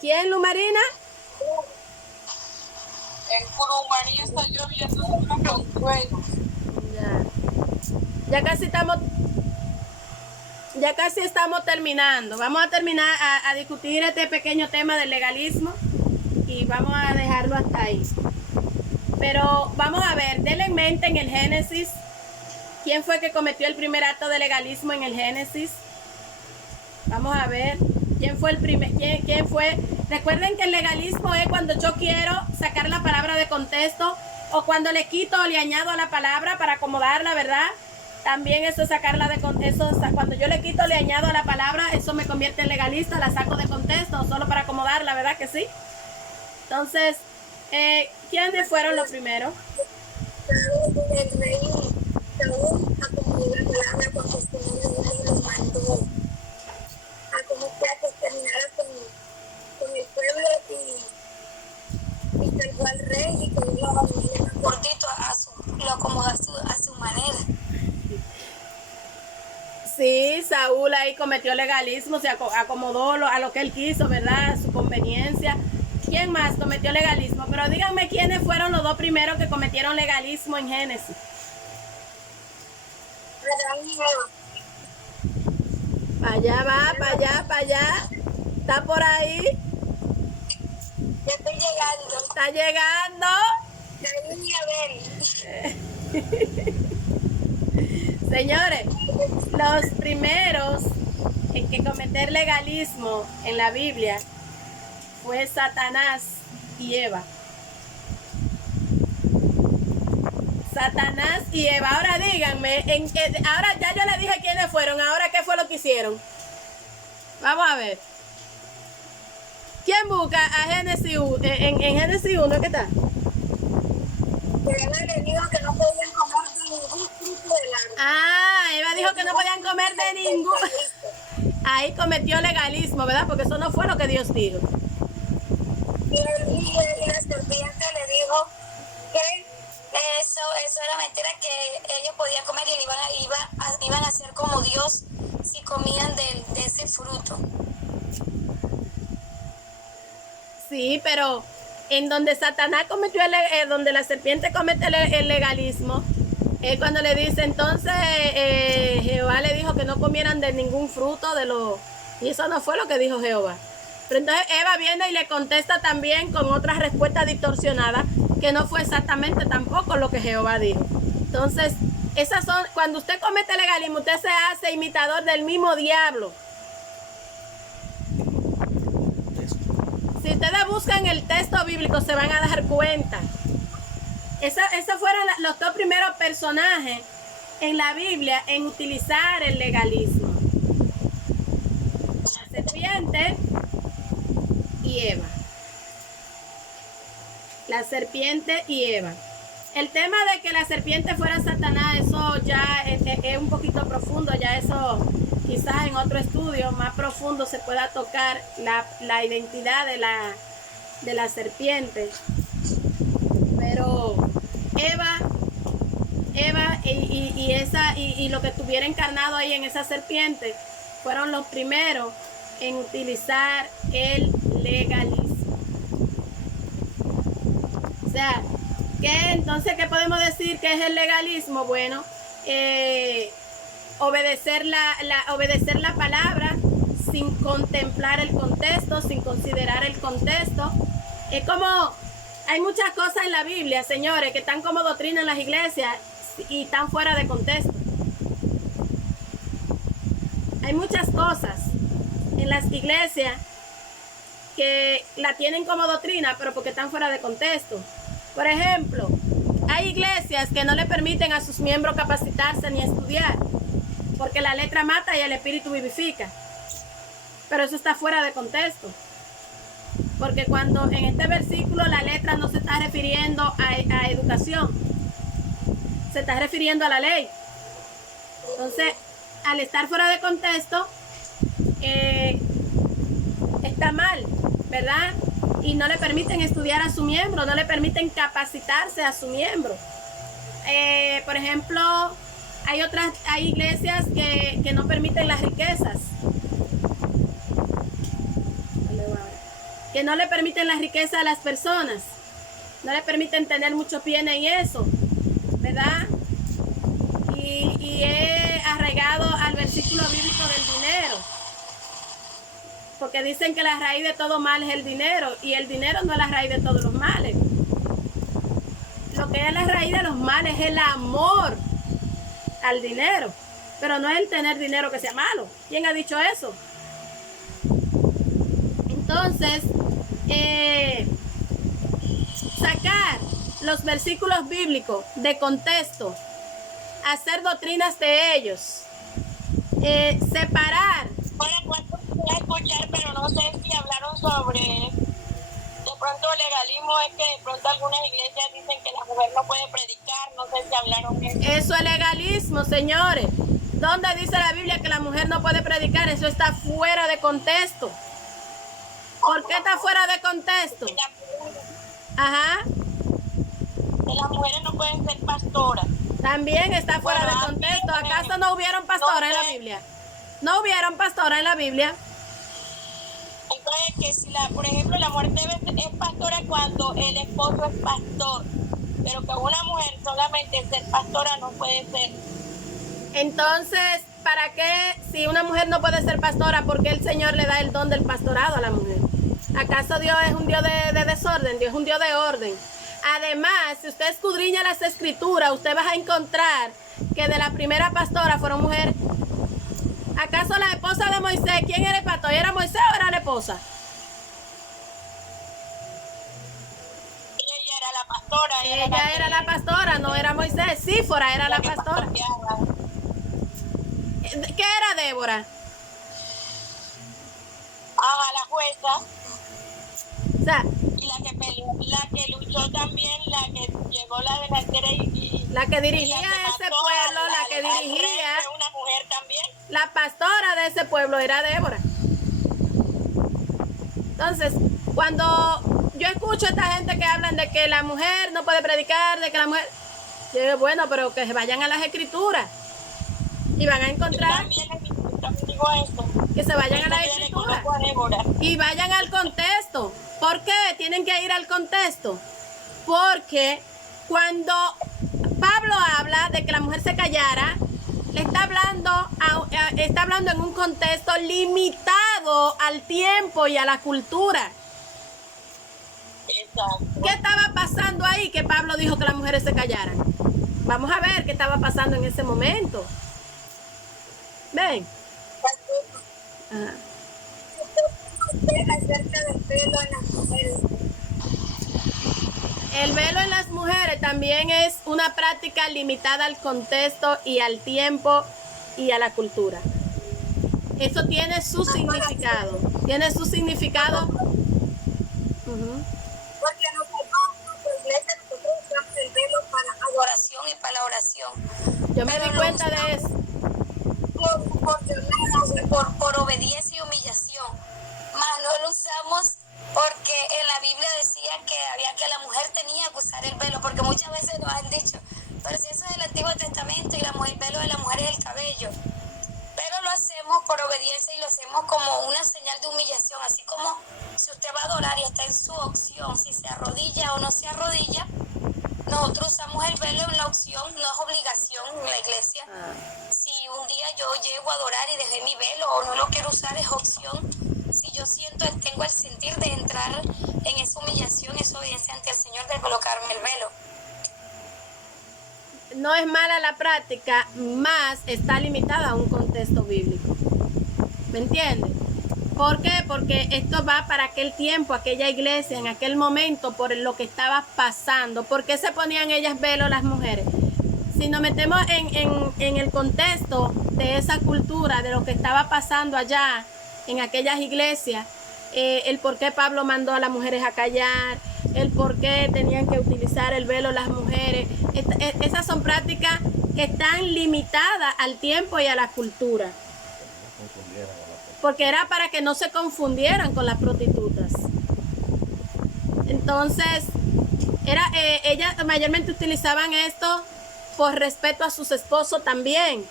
¿Quién, Lumarina? En Curumaní está lloviendo con truenos. Ya casi estamos terminando. Vamos a terminar a discutir este pequeño tema del legalismo y vamos a dejarlo hasta ahí. Pero vamos a ver, denle en mente en el Génesis, ¿quién fue que cometió el primer acto de legalismo en el Génesis? Vamos a ver, ¿quién fue el primer? ¿Quién fue? Recuerden que el legalismo es cuando yo quiero sacar la palabra de contexto o cuando le quito o le añado a la palabra para acomodarla, ¿verdad? También eso es sacarla de contexto. Cuando yo le quito o le añado a la palabra, eso me convierte en legalista, la saco de contexto solo para acomodarla, ¿verdad que sí? Entonces, ¿quiénes fueron los primeros? El rey Saúl acomodó la palabra cuando el Señor lo mandó a como sea que terminara con el pueblo y salvó al rey y con lo cortito lo acomodó a su manera. Sí, Saúl ahí cometió legalismo, se acomodó a lo que él quiso, ¿verdad? A su conveniencia. ¿Quién más cometió legalismo? Pero díganme quiénes fueron los dos primeros que cometieron legalismo en Génesis. Para allá va, para allá. ¿Está por ahí? Ya estoy llegando. ¿Está llegando? Señores, los primeros en que cometer legalismo en la Biblia fue Satanás y Eva. Satanás y Eva. Ahora díganme, ahora ya yo les dije quiénes fueron, ahora qué fue lo que hicieron. Vamos a ver. ¿Quién busca a Génesis 1? En Génesis 1, ¿qué está? Eva le dijo que no podían comer de ningún fruto del árbol. Ah, Eva dijo que no podían comer de ningún. Ahí cometió legalismo, ¿verdad? Porque eso no fue lo que Dios dijo. Y la serpiente le dijo que eso era mentira, que ellos podían comer y iban a ser como Dios si comían de ese fruto. Sí, pero en donde Satanás cometió donde la serpiente comete el legalismo, es cuando le dice, entonces Jehová le dijo que no comieran de ningún fruto y eso no fue lo que dijo Jehová. Pero entonces Eva viene y le contesta también con otra respuesta distorsionada, que no fue exactamente tampoco lo que Jehová dijo. Entonces, cuando usted comete legalismo, usted se hace imitador del mismo diablo. Si ustedes buscan el texto bíblico, se van a dar cuenta. Esos fueron los dos primeros personajes en la Biblia en utilizar el legalismo. La serpiente y Eva. La serpiente y Eva. El tema de que la serpiente fuera Satanás, eso ya es un poquito profundo, ya eso quizás en otro estudio más profundo se pueda tocar la identidad de la serpiente. Pero Eva y lo que tuviera encarnado ahí en esa serpiente fueron los primeros en utilizar el legalismo. O sea, entonces, ¿qué podemos decir que es el legalismo? Bueno, obedecer la palabra sin contemplar el contexto, sin considerar el contexto. Es como, hay muchas cosas en la Biblia, señores, que están como doctrina en las iglesias y están fuera de contexto. Hay muchas cosas en las iglesias que la tienen como doctrina, pero porque están fuera de contexto. Por ejemplo, hay iglesias que no le permiten a sus miembros capacitarse ni estudiar, porque la letra mata y el espíritu vivifica. Pero eso está fuera de contexto. Porque cuando en este versículo la letra no se está refiriendo a educación, se está refiriendo a la ley. Entonces, al estar fuera de contexto, está mal, ¿verdad? Y no le permiten estudiar a su miembro, no le permiten capacitarse a su miembro. Por ejemplo, hay iglesias que no permiten las riquezas, que no le permiten las riquezas a las personas, no le permiten tener muchos bienes y eso, ¿verdad? Y he arraigado al versículo bíblico del dinero, porque dicen que la raíz de todo mal es el dinero, y el dinero no es la raíz de todos los males. Lo que es la raíz de los males es el amor al dinero, pero no es el tener dinero que sea malo. ¿Quién ha dicho eso? Entonces, sacar los versículos bíblicos de contexto, hacer doctrinas de ellos, separar. Bueno, voy a escuchar, pero no sé si hablaron sobre, de pronto legalismo, es que de pronto algunas iglesias dicen que la mujer no puede predicar, no sé si hablaron de eso. Eso es legalismo, señores. ¿Dónde dice la Biblia que la mujer no puede predicar? Eso está fuera de contexto. ¿Por qué está fuera de contexto? Ajá. Que las mujeres no pueden ser pastoras. También está fuera de contexto. ¿Acaso no hubieron pastoras en la Biblia? ¿No hubieron pastoras en la Biblia? Entonces, que si por ejemplo, la mujer es pastora cuando el esposo es pastor, pero que una mujer solamente ser pastora no puede ser. Entonces, ¿para qué si una mujer no puede ser pastora? ¿Por qué el Señor le da el don del pastorado a la mujer? ¿Acaso Dios es un Dios de desorden? Dios es un Dios de orden. Además, si usted escudriña las escrituras, usted va a encontrar que de la primera pastora fueron mujeres. ¿Acaso la esposa de Moisés, quién era el pastor? ¿Era Moisés o era la esposa? Ella era la pastora. Ella era la pastora, no era Moisés. Sífora era la pastora. ¿Qué era Débora? Ajá, la jueza. O sea, y la que luchó también, la que llegó la delantera y la que dirigía ese pueblo, la que dirigía, una mujer también. La pastora de ese pueblo era Débora. Entonces, cuando yo escucho a esta gente que hablan de que la mujer no puede predicar, de que la mujer, yo digo, bueno, pero que vayan a las escrituras y van a encontrar que se vayan a las escrituras y vayan al contexto. ¿Por qué tienen que ir al contexto? Porque cuando Pablo habla de que la mujer se callara, le está hablando en un contexto limitado al tiempo y a la cultura. Exacto. ¿Qué estaba pasando ahí que Pablo dijo que las mujeres se callaran? Vamos a ver qué estaba pasando en ese momento. Ven. Ajá. Acerca del velo en las mujeres. El velo en las mujeres también es una práctica limitada al contexto y al tiempo y a la cultura. Eso tiene su significado. Tiene su significado. Porque nosotros usamos el velo para adoración y para la oración. Yo me di cuenta de eso. Por obediencia y humillación. Más no lo usamos porque en la Biblia decía que la mujer tenía que usar el velo, porque muchas veces nos han dicho, pero si eso es el Antiguo Testamento y el velo de la mujer es el cabello. Pero lo hacemos por obediencia y lo hacemos como una señal de humillación, así como si usted va a adorar y está en su opción, si se arrodilla o no se arrodilla, nosotros usamos el velo en la opción, no es obligación en la iglesia. Si un día yo llego a adorar y dejé mi velo o no lo quiero usar, es opción. Si yo tengo el sentir de entrar en esa humillación, esa obediencia ante el Señor, de colocarme el velo. No es mala la práctica, más está limitada a un contexto bíblico. ¿Me entiendes? ¿Por qué? Porque esto va para aquel tiempo, aquella iglesia, en aquel momento, por lo que estaba pasando. ¿Por qué se ponían ellas velo las mujeres? Si nos metemos en el contexto de esa cultura, de lo que estaba pasando allá en aquellas iglesias, el por qué Pablo mandó a las mujeres a callar, el por qué tenían que utilizar el velo las mujeres. Esas son prácticas que están limitadas al tiempo y a la cultura. Porque era para que no se confundieran con las prostitutas. Entonces, ellas mayormente utilizaban esto por respeto a sus esposos también.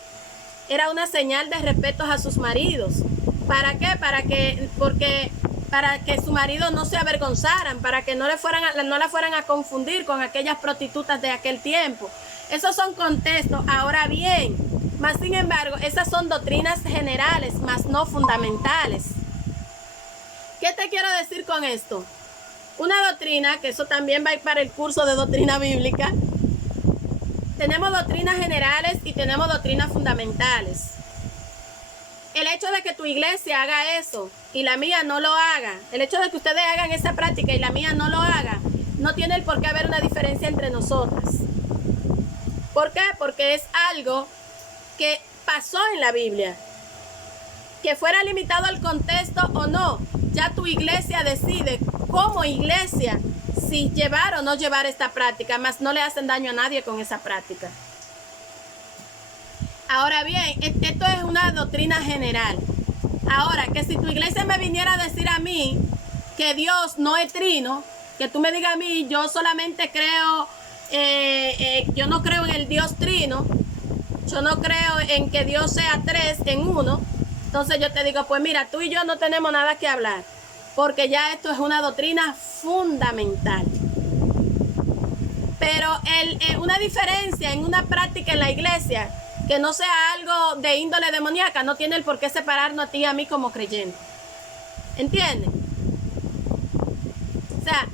Era una señal de respeto a sus maridos. ¿Para qué? Para que su marido no se avergonzaran, para que no la fueran a confundir con aquellas prostitutas de aquel tiempo. Esos son contextos. Ahora bien, más sin embargo, esas son doctrinas generales, más no fundamentales. ¿Qué te quiero decir con esto? Una doctrina, que eso también va a ir para el curso de doctrina bíblica. Tenemos doctrinas generales y tenemos doctrinas fundamentales. El hecho de que tu iglesia haga eso y la mía no lo haga, el hecho de que ustedes hagan esa práctica y la mía no lo haga, no tiene el por qué haber una diferencia entre nosotras. ¿Por qué? Porque es algo que pasó en la Biblia. Que fuera limitado al contexto o no, ya tu iglesia decide como iglesia si llevar o no llevar esta práctica, más no le hacen daño a nadie con esa práctica. Ahora bien, esto es una doctrina general. Ahora, que si tu iglesia me viniera a decir a mí que Dios no es trino, que tú me digas a mí, yo solamente creo, yo no creo en el Dios trino, yo no creo en que Dios sea tres en uno, entonces yo te digo, pues mira, tú y yo no tenemos nada que hablar, porque ya esto es una doctrina fundamental. Pero una diferencia en una práctica en la iglesia, que no sea algo de índole demoníaca, no tiene el por qué separarnos a ti y a mí como creyentes. ¿Entiendes? O sea,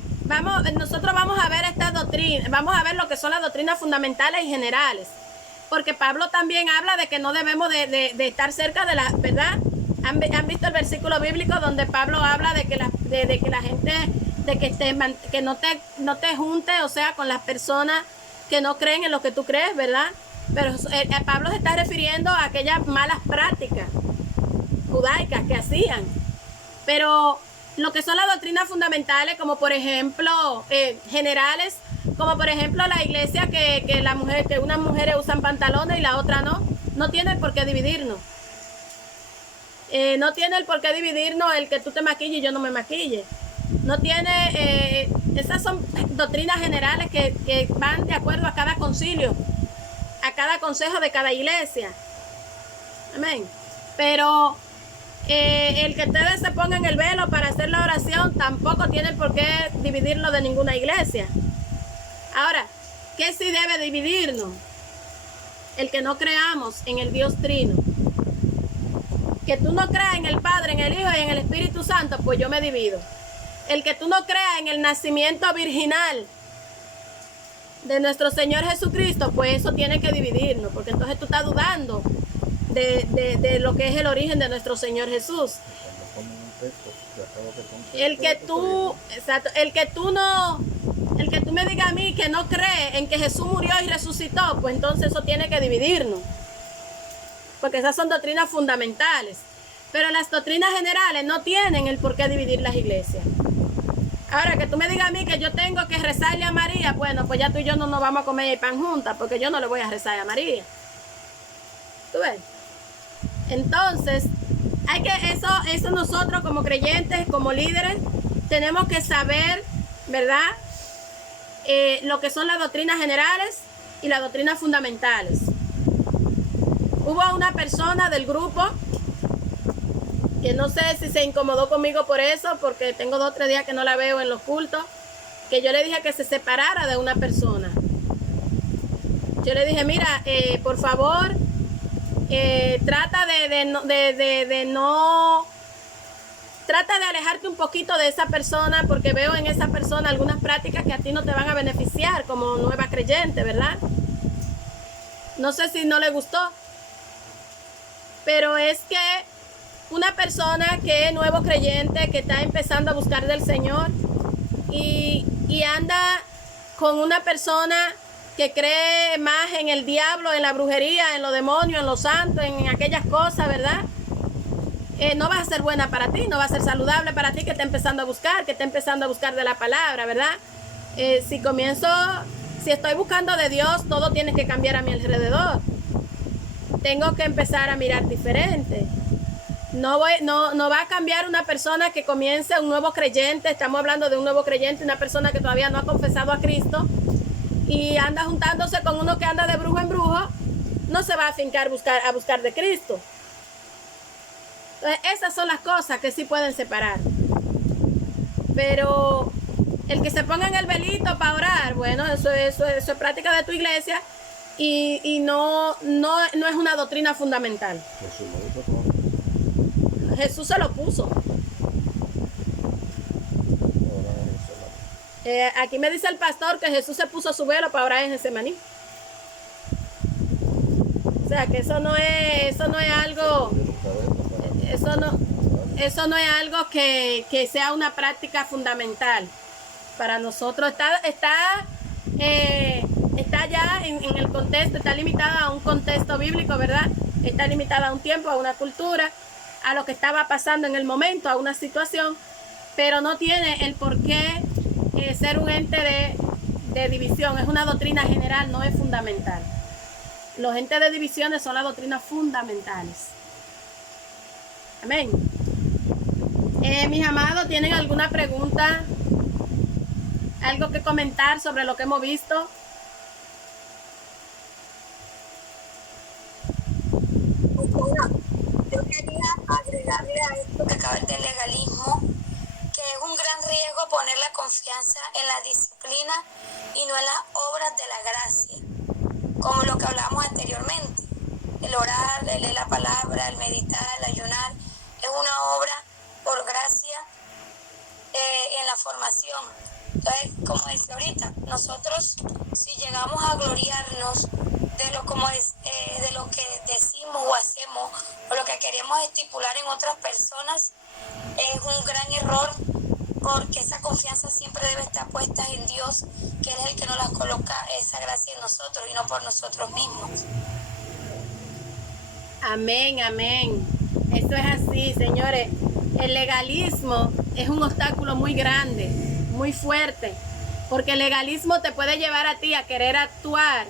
nosotros vamos a ver estas doctrinas, vamos a ver lo que son las doctrinas fundamentales y generales. Porque Pablo también habla de que no debemos de estar cerca de la verdad. ¿Han visto el versículo bíblico donde Pablo habla de que la gente, que no te juntes, o sea, con las personas que no creen en lo que tú crees, ¿verdad? Pero Pablo se está refiriendo a aquellas malas prácticas judaicas que hacían. Pero lo que son las doctrinas fundamentales, como por ejemplo, generales, como por ejemplo la iglesia que unas mujeres usan pantalones y la otra no tiene por qué dividirnos. No tiene el por qué dividirnos el que tú te maquilles y yo no me maquille. No tiene, esas son doctrinas generales que van de acuerdo a cada concilio, a cada consejo de cada iglesia. Amén. Pero el que ustedes se pongan el velo para hacer la oración tampoco tiene por qué dividirlo de ninguna iglesia. Ahora, ¿qué sí debe dividirnos? El que no creamos en el Dios Trino. Que tú no creas en el Padre, en el Hijo y en el Espíritu Santo, pues yo me divido. El que tú no creas en el nacimiento virginal de nuestro Señor Jesucristo, pues eso tiene que dividirnos, porque entonces tú estás dudando de lo que es el origen de nuestro Señor Jesús. El que tú me digas a mí que no cree en que Jesús murió y resucitó, pues entonces eso tiene que dividirnos, porque esas son doctrinas fundamentales. Pero las doctrinas generales no tienen el por qué dividir las iglesias. Ahora, que tú me digas a mí que yo tengo que rezarle a María, bueno, pues ya tú y yo no nos vamos a comer el pan juntas, porque yo no le voy a rezar a María. ¿Tú ves? Entonces, eso nosotros como creyentes, como líderes, tenemos que saber, ¿verdad? Lo que son las doctrinas generales y las doctrinas fundamentales. Hubo una persona del grupo que no sé si se incomodó conmigo por eso, porque tengo 2 o 3 días que no la veo en los cultos, que yo le dije que se separara de una persona. Yo le dije, mira, por favor, trata trata de alejarte un poquito de esa persona, porque veo en esa persona algunas prácticas que a ti no te van a beneficiar como nueva creyente, ¿verdad? No sé si no le gustó, pero es que una persona que es nuevo creyente, que está empezando a buscar del Señor y anda con una persona que cree más en el diablo, en la brujería, en los demonios, en los santos, en aquellas cosas, ¿verdad? no va a ser buena para ti, no va a ser saludable para ti, que esté empezando a buscar, de la palabra, ¿verdad? Si estoy buscando de Dios, todo tiene que cambiar a mi alrededor. Tengo que empezar a mirar diferente. No va a cambiar una persona que comience un nuevo creyente. Estamos hablando de un nuevo creyente, una persona que todavía no ha confesado a Cristo y anda juntándose con uno que anda de brujo en brujo. No se va a afincar a buscar de Cristo. Entonces, esas son las cosas que sí pueden separar. Pero el que se ponga en el velito para orar, bueno, eso es práctica de tu iglesia y no es una doctrina fundamental. Jesús se lo puso. Aquí me dice el pastor que Jesús se puso su velo para orar en Getsemaní. O sea, que eso no es algo que sea una práctica fundamental para nosotros. Está ya en el contexto, está limitada a un contexto bíblico, ¿verdad? Está limitada a un tiempo, a una cultura, a lo que estaba pasando en el momento, a una situación, pero no tiene el por qué ser un ente de división. Es una doctrina general, no es fundamental. Los entes de divisiones son las doctrinas fundamentales. Amén. Mis amados, ¿tienen alguna pregunta? ¿Algo que comentar sobre lo que hemos visto? Yo quería agregarle a esto que acaba del legalismo, que es un gran riesgo poner la confianza en la disciplina y no en las obras de la gracia, como lo que hablábamos anteriormente. El orar, el leer la palabra, el meditar, el ayunar, es una obra por gracia en la formación. Entonces, como decía ahorita, nosotros si llegamos a gloriarnos de lo que decimos o hacemos o lo que queremos estipular en otras personas, es un gran error, porque esa confianza siempre debe estar puesta en Dios, que Él es el que nos la coloca esa gracia en nosotros y no por nosotros mismos. Amén, amén. Eso es así, señores. El legalismo es un obstáculo muy grande, muy fuerte, porque el legalismo te puede llevar a ti a querer actuar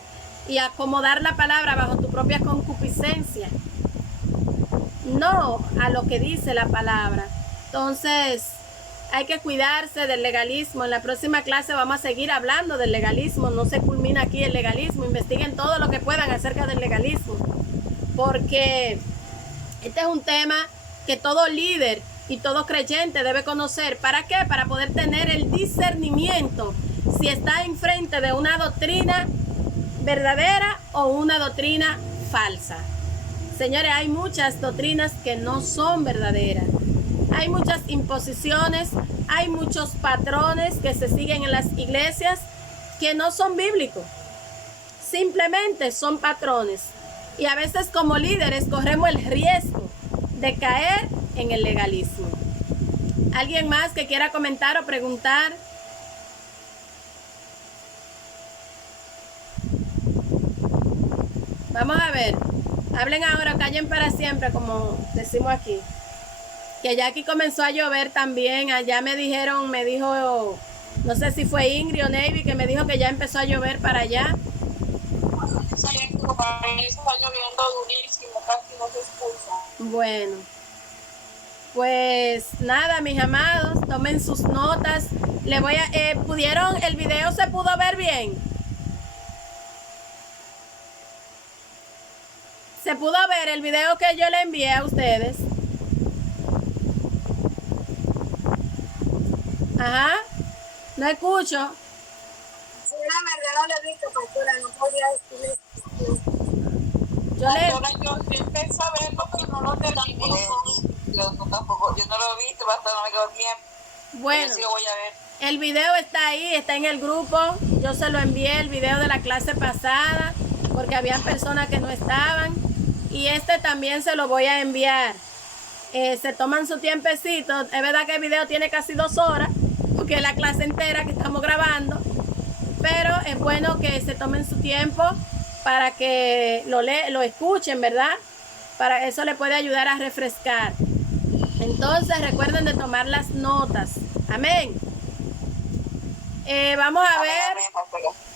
y acomodar la palabra bajo tu propia concupiscencia, no a lo que dice la palabra. Entonces, hay que cuidarse del legalismo. En la próxima clase vamos a seguir hablando del legalismo. No se culmina aquí el legalismo. Investiguen todo lo que puedan acerca del legalismo, porque este es un tema que todo líder y todo creyente debe conocer. ¿Para qué? Para poder tener el discernimiento si está enfrente de una doctrina verdadera o una doctrina falsa. Señores, hay muchas doctrinas que no son verdaderas. Hay muchas imposiciones, hay muchos patrones que se siguen en las iglesias que no son bíblicos. Simplemente son patrones. Y a veces como líderes corremos el riesgo de caer en el legalismo. ¿Alguien más que quiera comentar o preguntar? Vamos a ver. Hablen ahora, callen para siempre, como decimos aquí. Que ya aquí comenzó a llover también. Allá me dijo, no sé si fue Ingrid o Navy, que me dijo que ya empezó a llover para allá. Sí, está lloviendo durísimo, casi no se escucha. Bueno, pues nada, mis amados, tomen sus notas. Le voy a, ¿el video se pudo ver bien? ¿Se pudo ver el video que yo le envié a ustedes? Ajá, no escucho. Sí, la verdad no lo he visto, pastora, no podía decirle. Yo empecé a verlo, pero no lo terminé. Yo no lo he visto, hasta no me quedó tiempo. Bueno, sí lo voy a ver. El video está ahí, está en el grupo. Yo se lo envié, el video de la clase pasada, porque había personas que no estaban. Y este también se lo voy a enviar. Se toman su tiempecito. Es verdad que el video tiene casi 2 horas, porque es la clase entera que estamos grabando. Pero es bueno que se tomen su tiempo para que lo escuchen, ¿verdad? Para eso le puede ayudar a refrescar. Entonces recuerden de tomar las notas. Amén. Vamos a ver,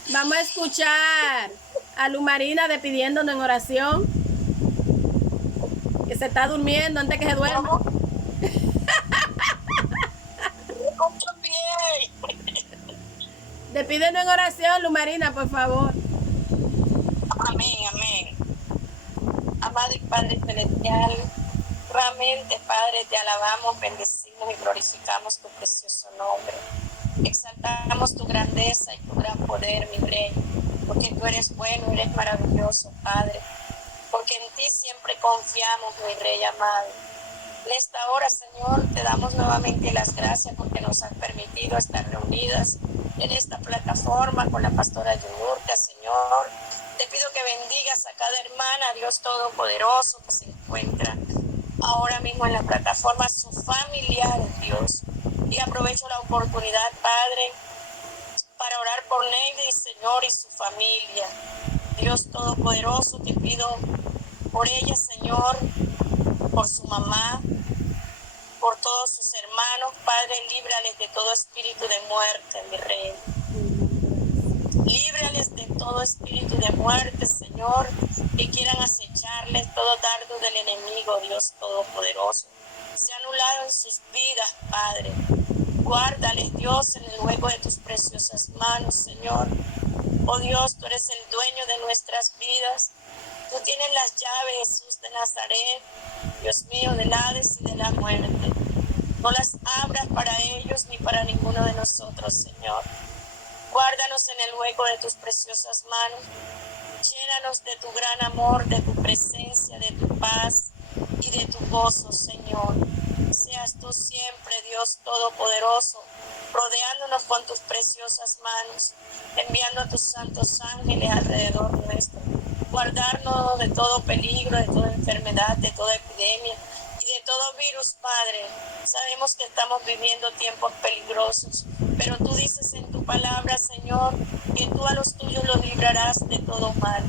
vamos a escuchar a Lumarina despidiéndonos en oración, que se está durmiendo antes que se duerma. Despídenos en oración, Lumarina, por favor. Amén, amén. Amado y Padre celestial, realmente, Padre, te alabamos, bendecimos y glorificamos tu precioso nombre. Exaltamos tu grandeza y tu gran poder, mi Rey, porque tú eres bueno, eres maravilloso, Padre, porque en ti siempre confiamos, mi Rey amado. En esta hora, Señor, te damos nuevamente las gracias porque nos has permitido estar reunidas en esta plataforma con la pastora Yunurka, Señor. Te pido que bendigas a cada hermana, Dios Todopoderoso, que se encuentra ahora mismo en la plataforma, sus familiares, Dios. Y aprovecho la oportunidad, Padre, para orar por Neidy, Señor, y su familia. Dios Todopoderoso, te pido por ella, Señor, por su mamá, por todos sus hermanos. Padre, líbrales de todo espíritu de muerte, mi Rey. Líbrales de todo espíritu de muerte, Señor, que quieran acecharles, todo dardo del enemigo, Dios Todopoderoso. Se ha anulado en sus vidas, Padre. Guárdales, Dios, en el hueco de tus preciosas manos, Señor. Oh Dios, tú eres el dueño de nuestras vidas. Tú tienes las llaves, Jesús de Nazaret, Dios mío, del Hades y de la muerte. No las abras para ellos ni para ninguno de nosotros, Señor. Guárdanos en el hueco de tus preciosas manos. Llénanos de tu gran amor, de tu presencia, de tu paz y de tu gozo, Señor. Seas tú siempre, Dios Todopoderoso, rodeándonos con tus preciosas manos, enviando a tus santos ángeles alrededor nuestro. Guardarnos de todo peligro, de toda enfermedad, de toda epidemia y de todo virus, Padre. Sabemos que estamos viviendo tiempos peligrosos, pero tú dices en tu palabra, Señor, que tú a los tuyos los librarás de todo mal.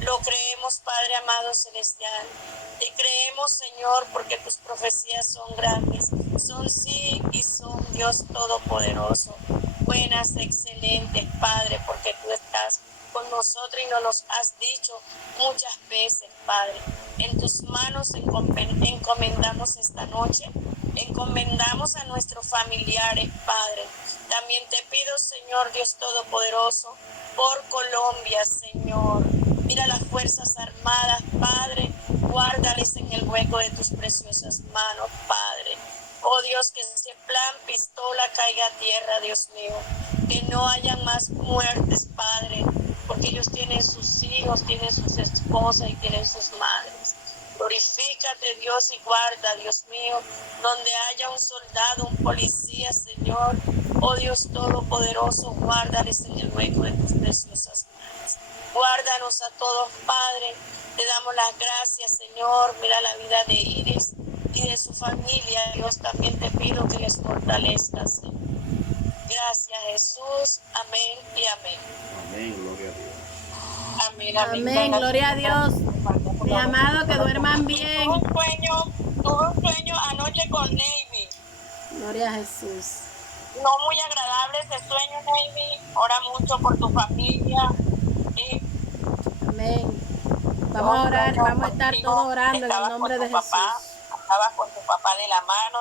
Lo creemos, Padre amado celestial. Te creemos, Señor, porque tus profecías son grandes, son sí y son Dios Todopoderoso. Buenas, excelentes, Padre, porque tú estás con nosotros y nos los has dicho muchas veces, Padre. En tus manos encomendamos esta noche, encomendamos a nuestros familiares, Padre. También te pido, Señor Dios Todopoderoso, por Colombia, Señor. Mira las Fuerzas Armadas, Padre, guárdales en el hueco de tus preciosas manos, Padre. Oh Dios, que ese plan pistola caiga a tierra, Dios mío. Que no haya más muertes, Padre, porque ellos tienen sus hijos, tienen sus esposas y tienen sus madres. Glorifícate, Dios, y guarda, Dios mío, donde haya un soldado, un policía, Señor. Oh Dios Todopoderoso, guárdales en el hueco de tus preciosas manos. Guárdanos a todos, Padre. Te damos las gracias, Señor. Mira la vida de Iris y de su familia. Dios, también te pido que les fortalezcas, Señor. Gracias, Jesús. Amén y amén. Amén, gloria a Dios. Amén, amén. Amén, gloria a Dios. Mi amado, que duerman bien. Tuve un sueño anoche con Neidy. Gloria a Jesús. No muy agradable ese sueño, Neidy. Ora mucho por tu familia. ¿Sí? Amén. Vamos a orar, vamos a estar todos orando en el nombre de Jesús. Estabas con tu papá de la mano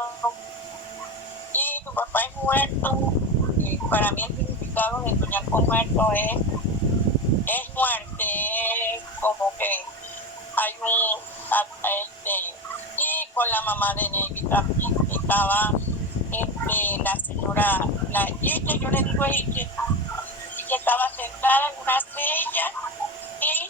y tu papá es muerto. Y para mí el significado de soñar con muerto es muerte, es como que hay y con la mamá de Neidy también estaba la señora, la Iche, yo le digo Iche, y que estaba sentada en una silla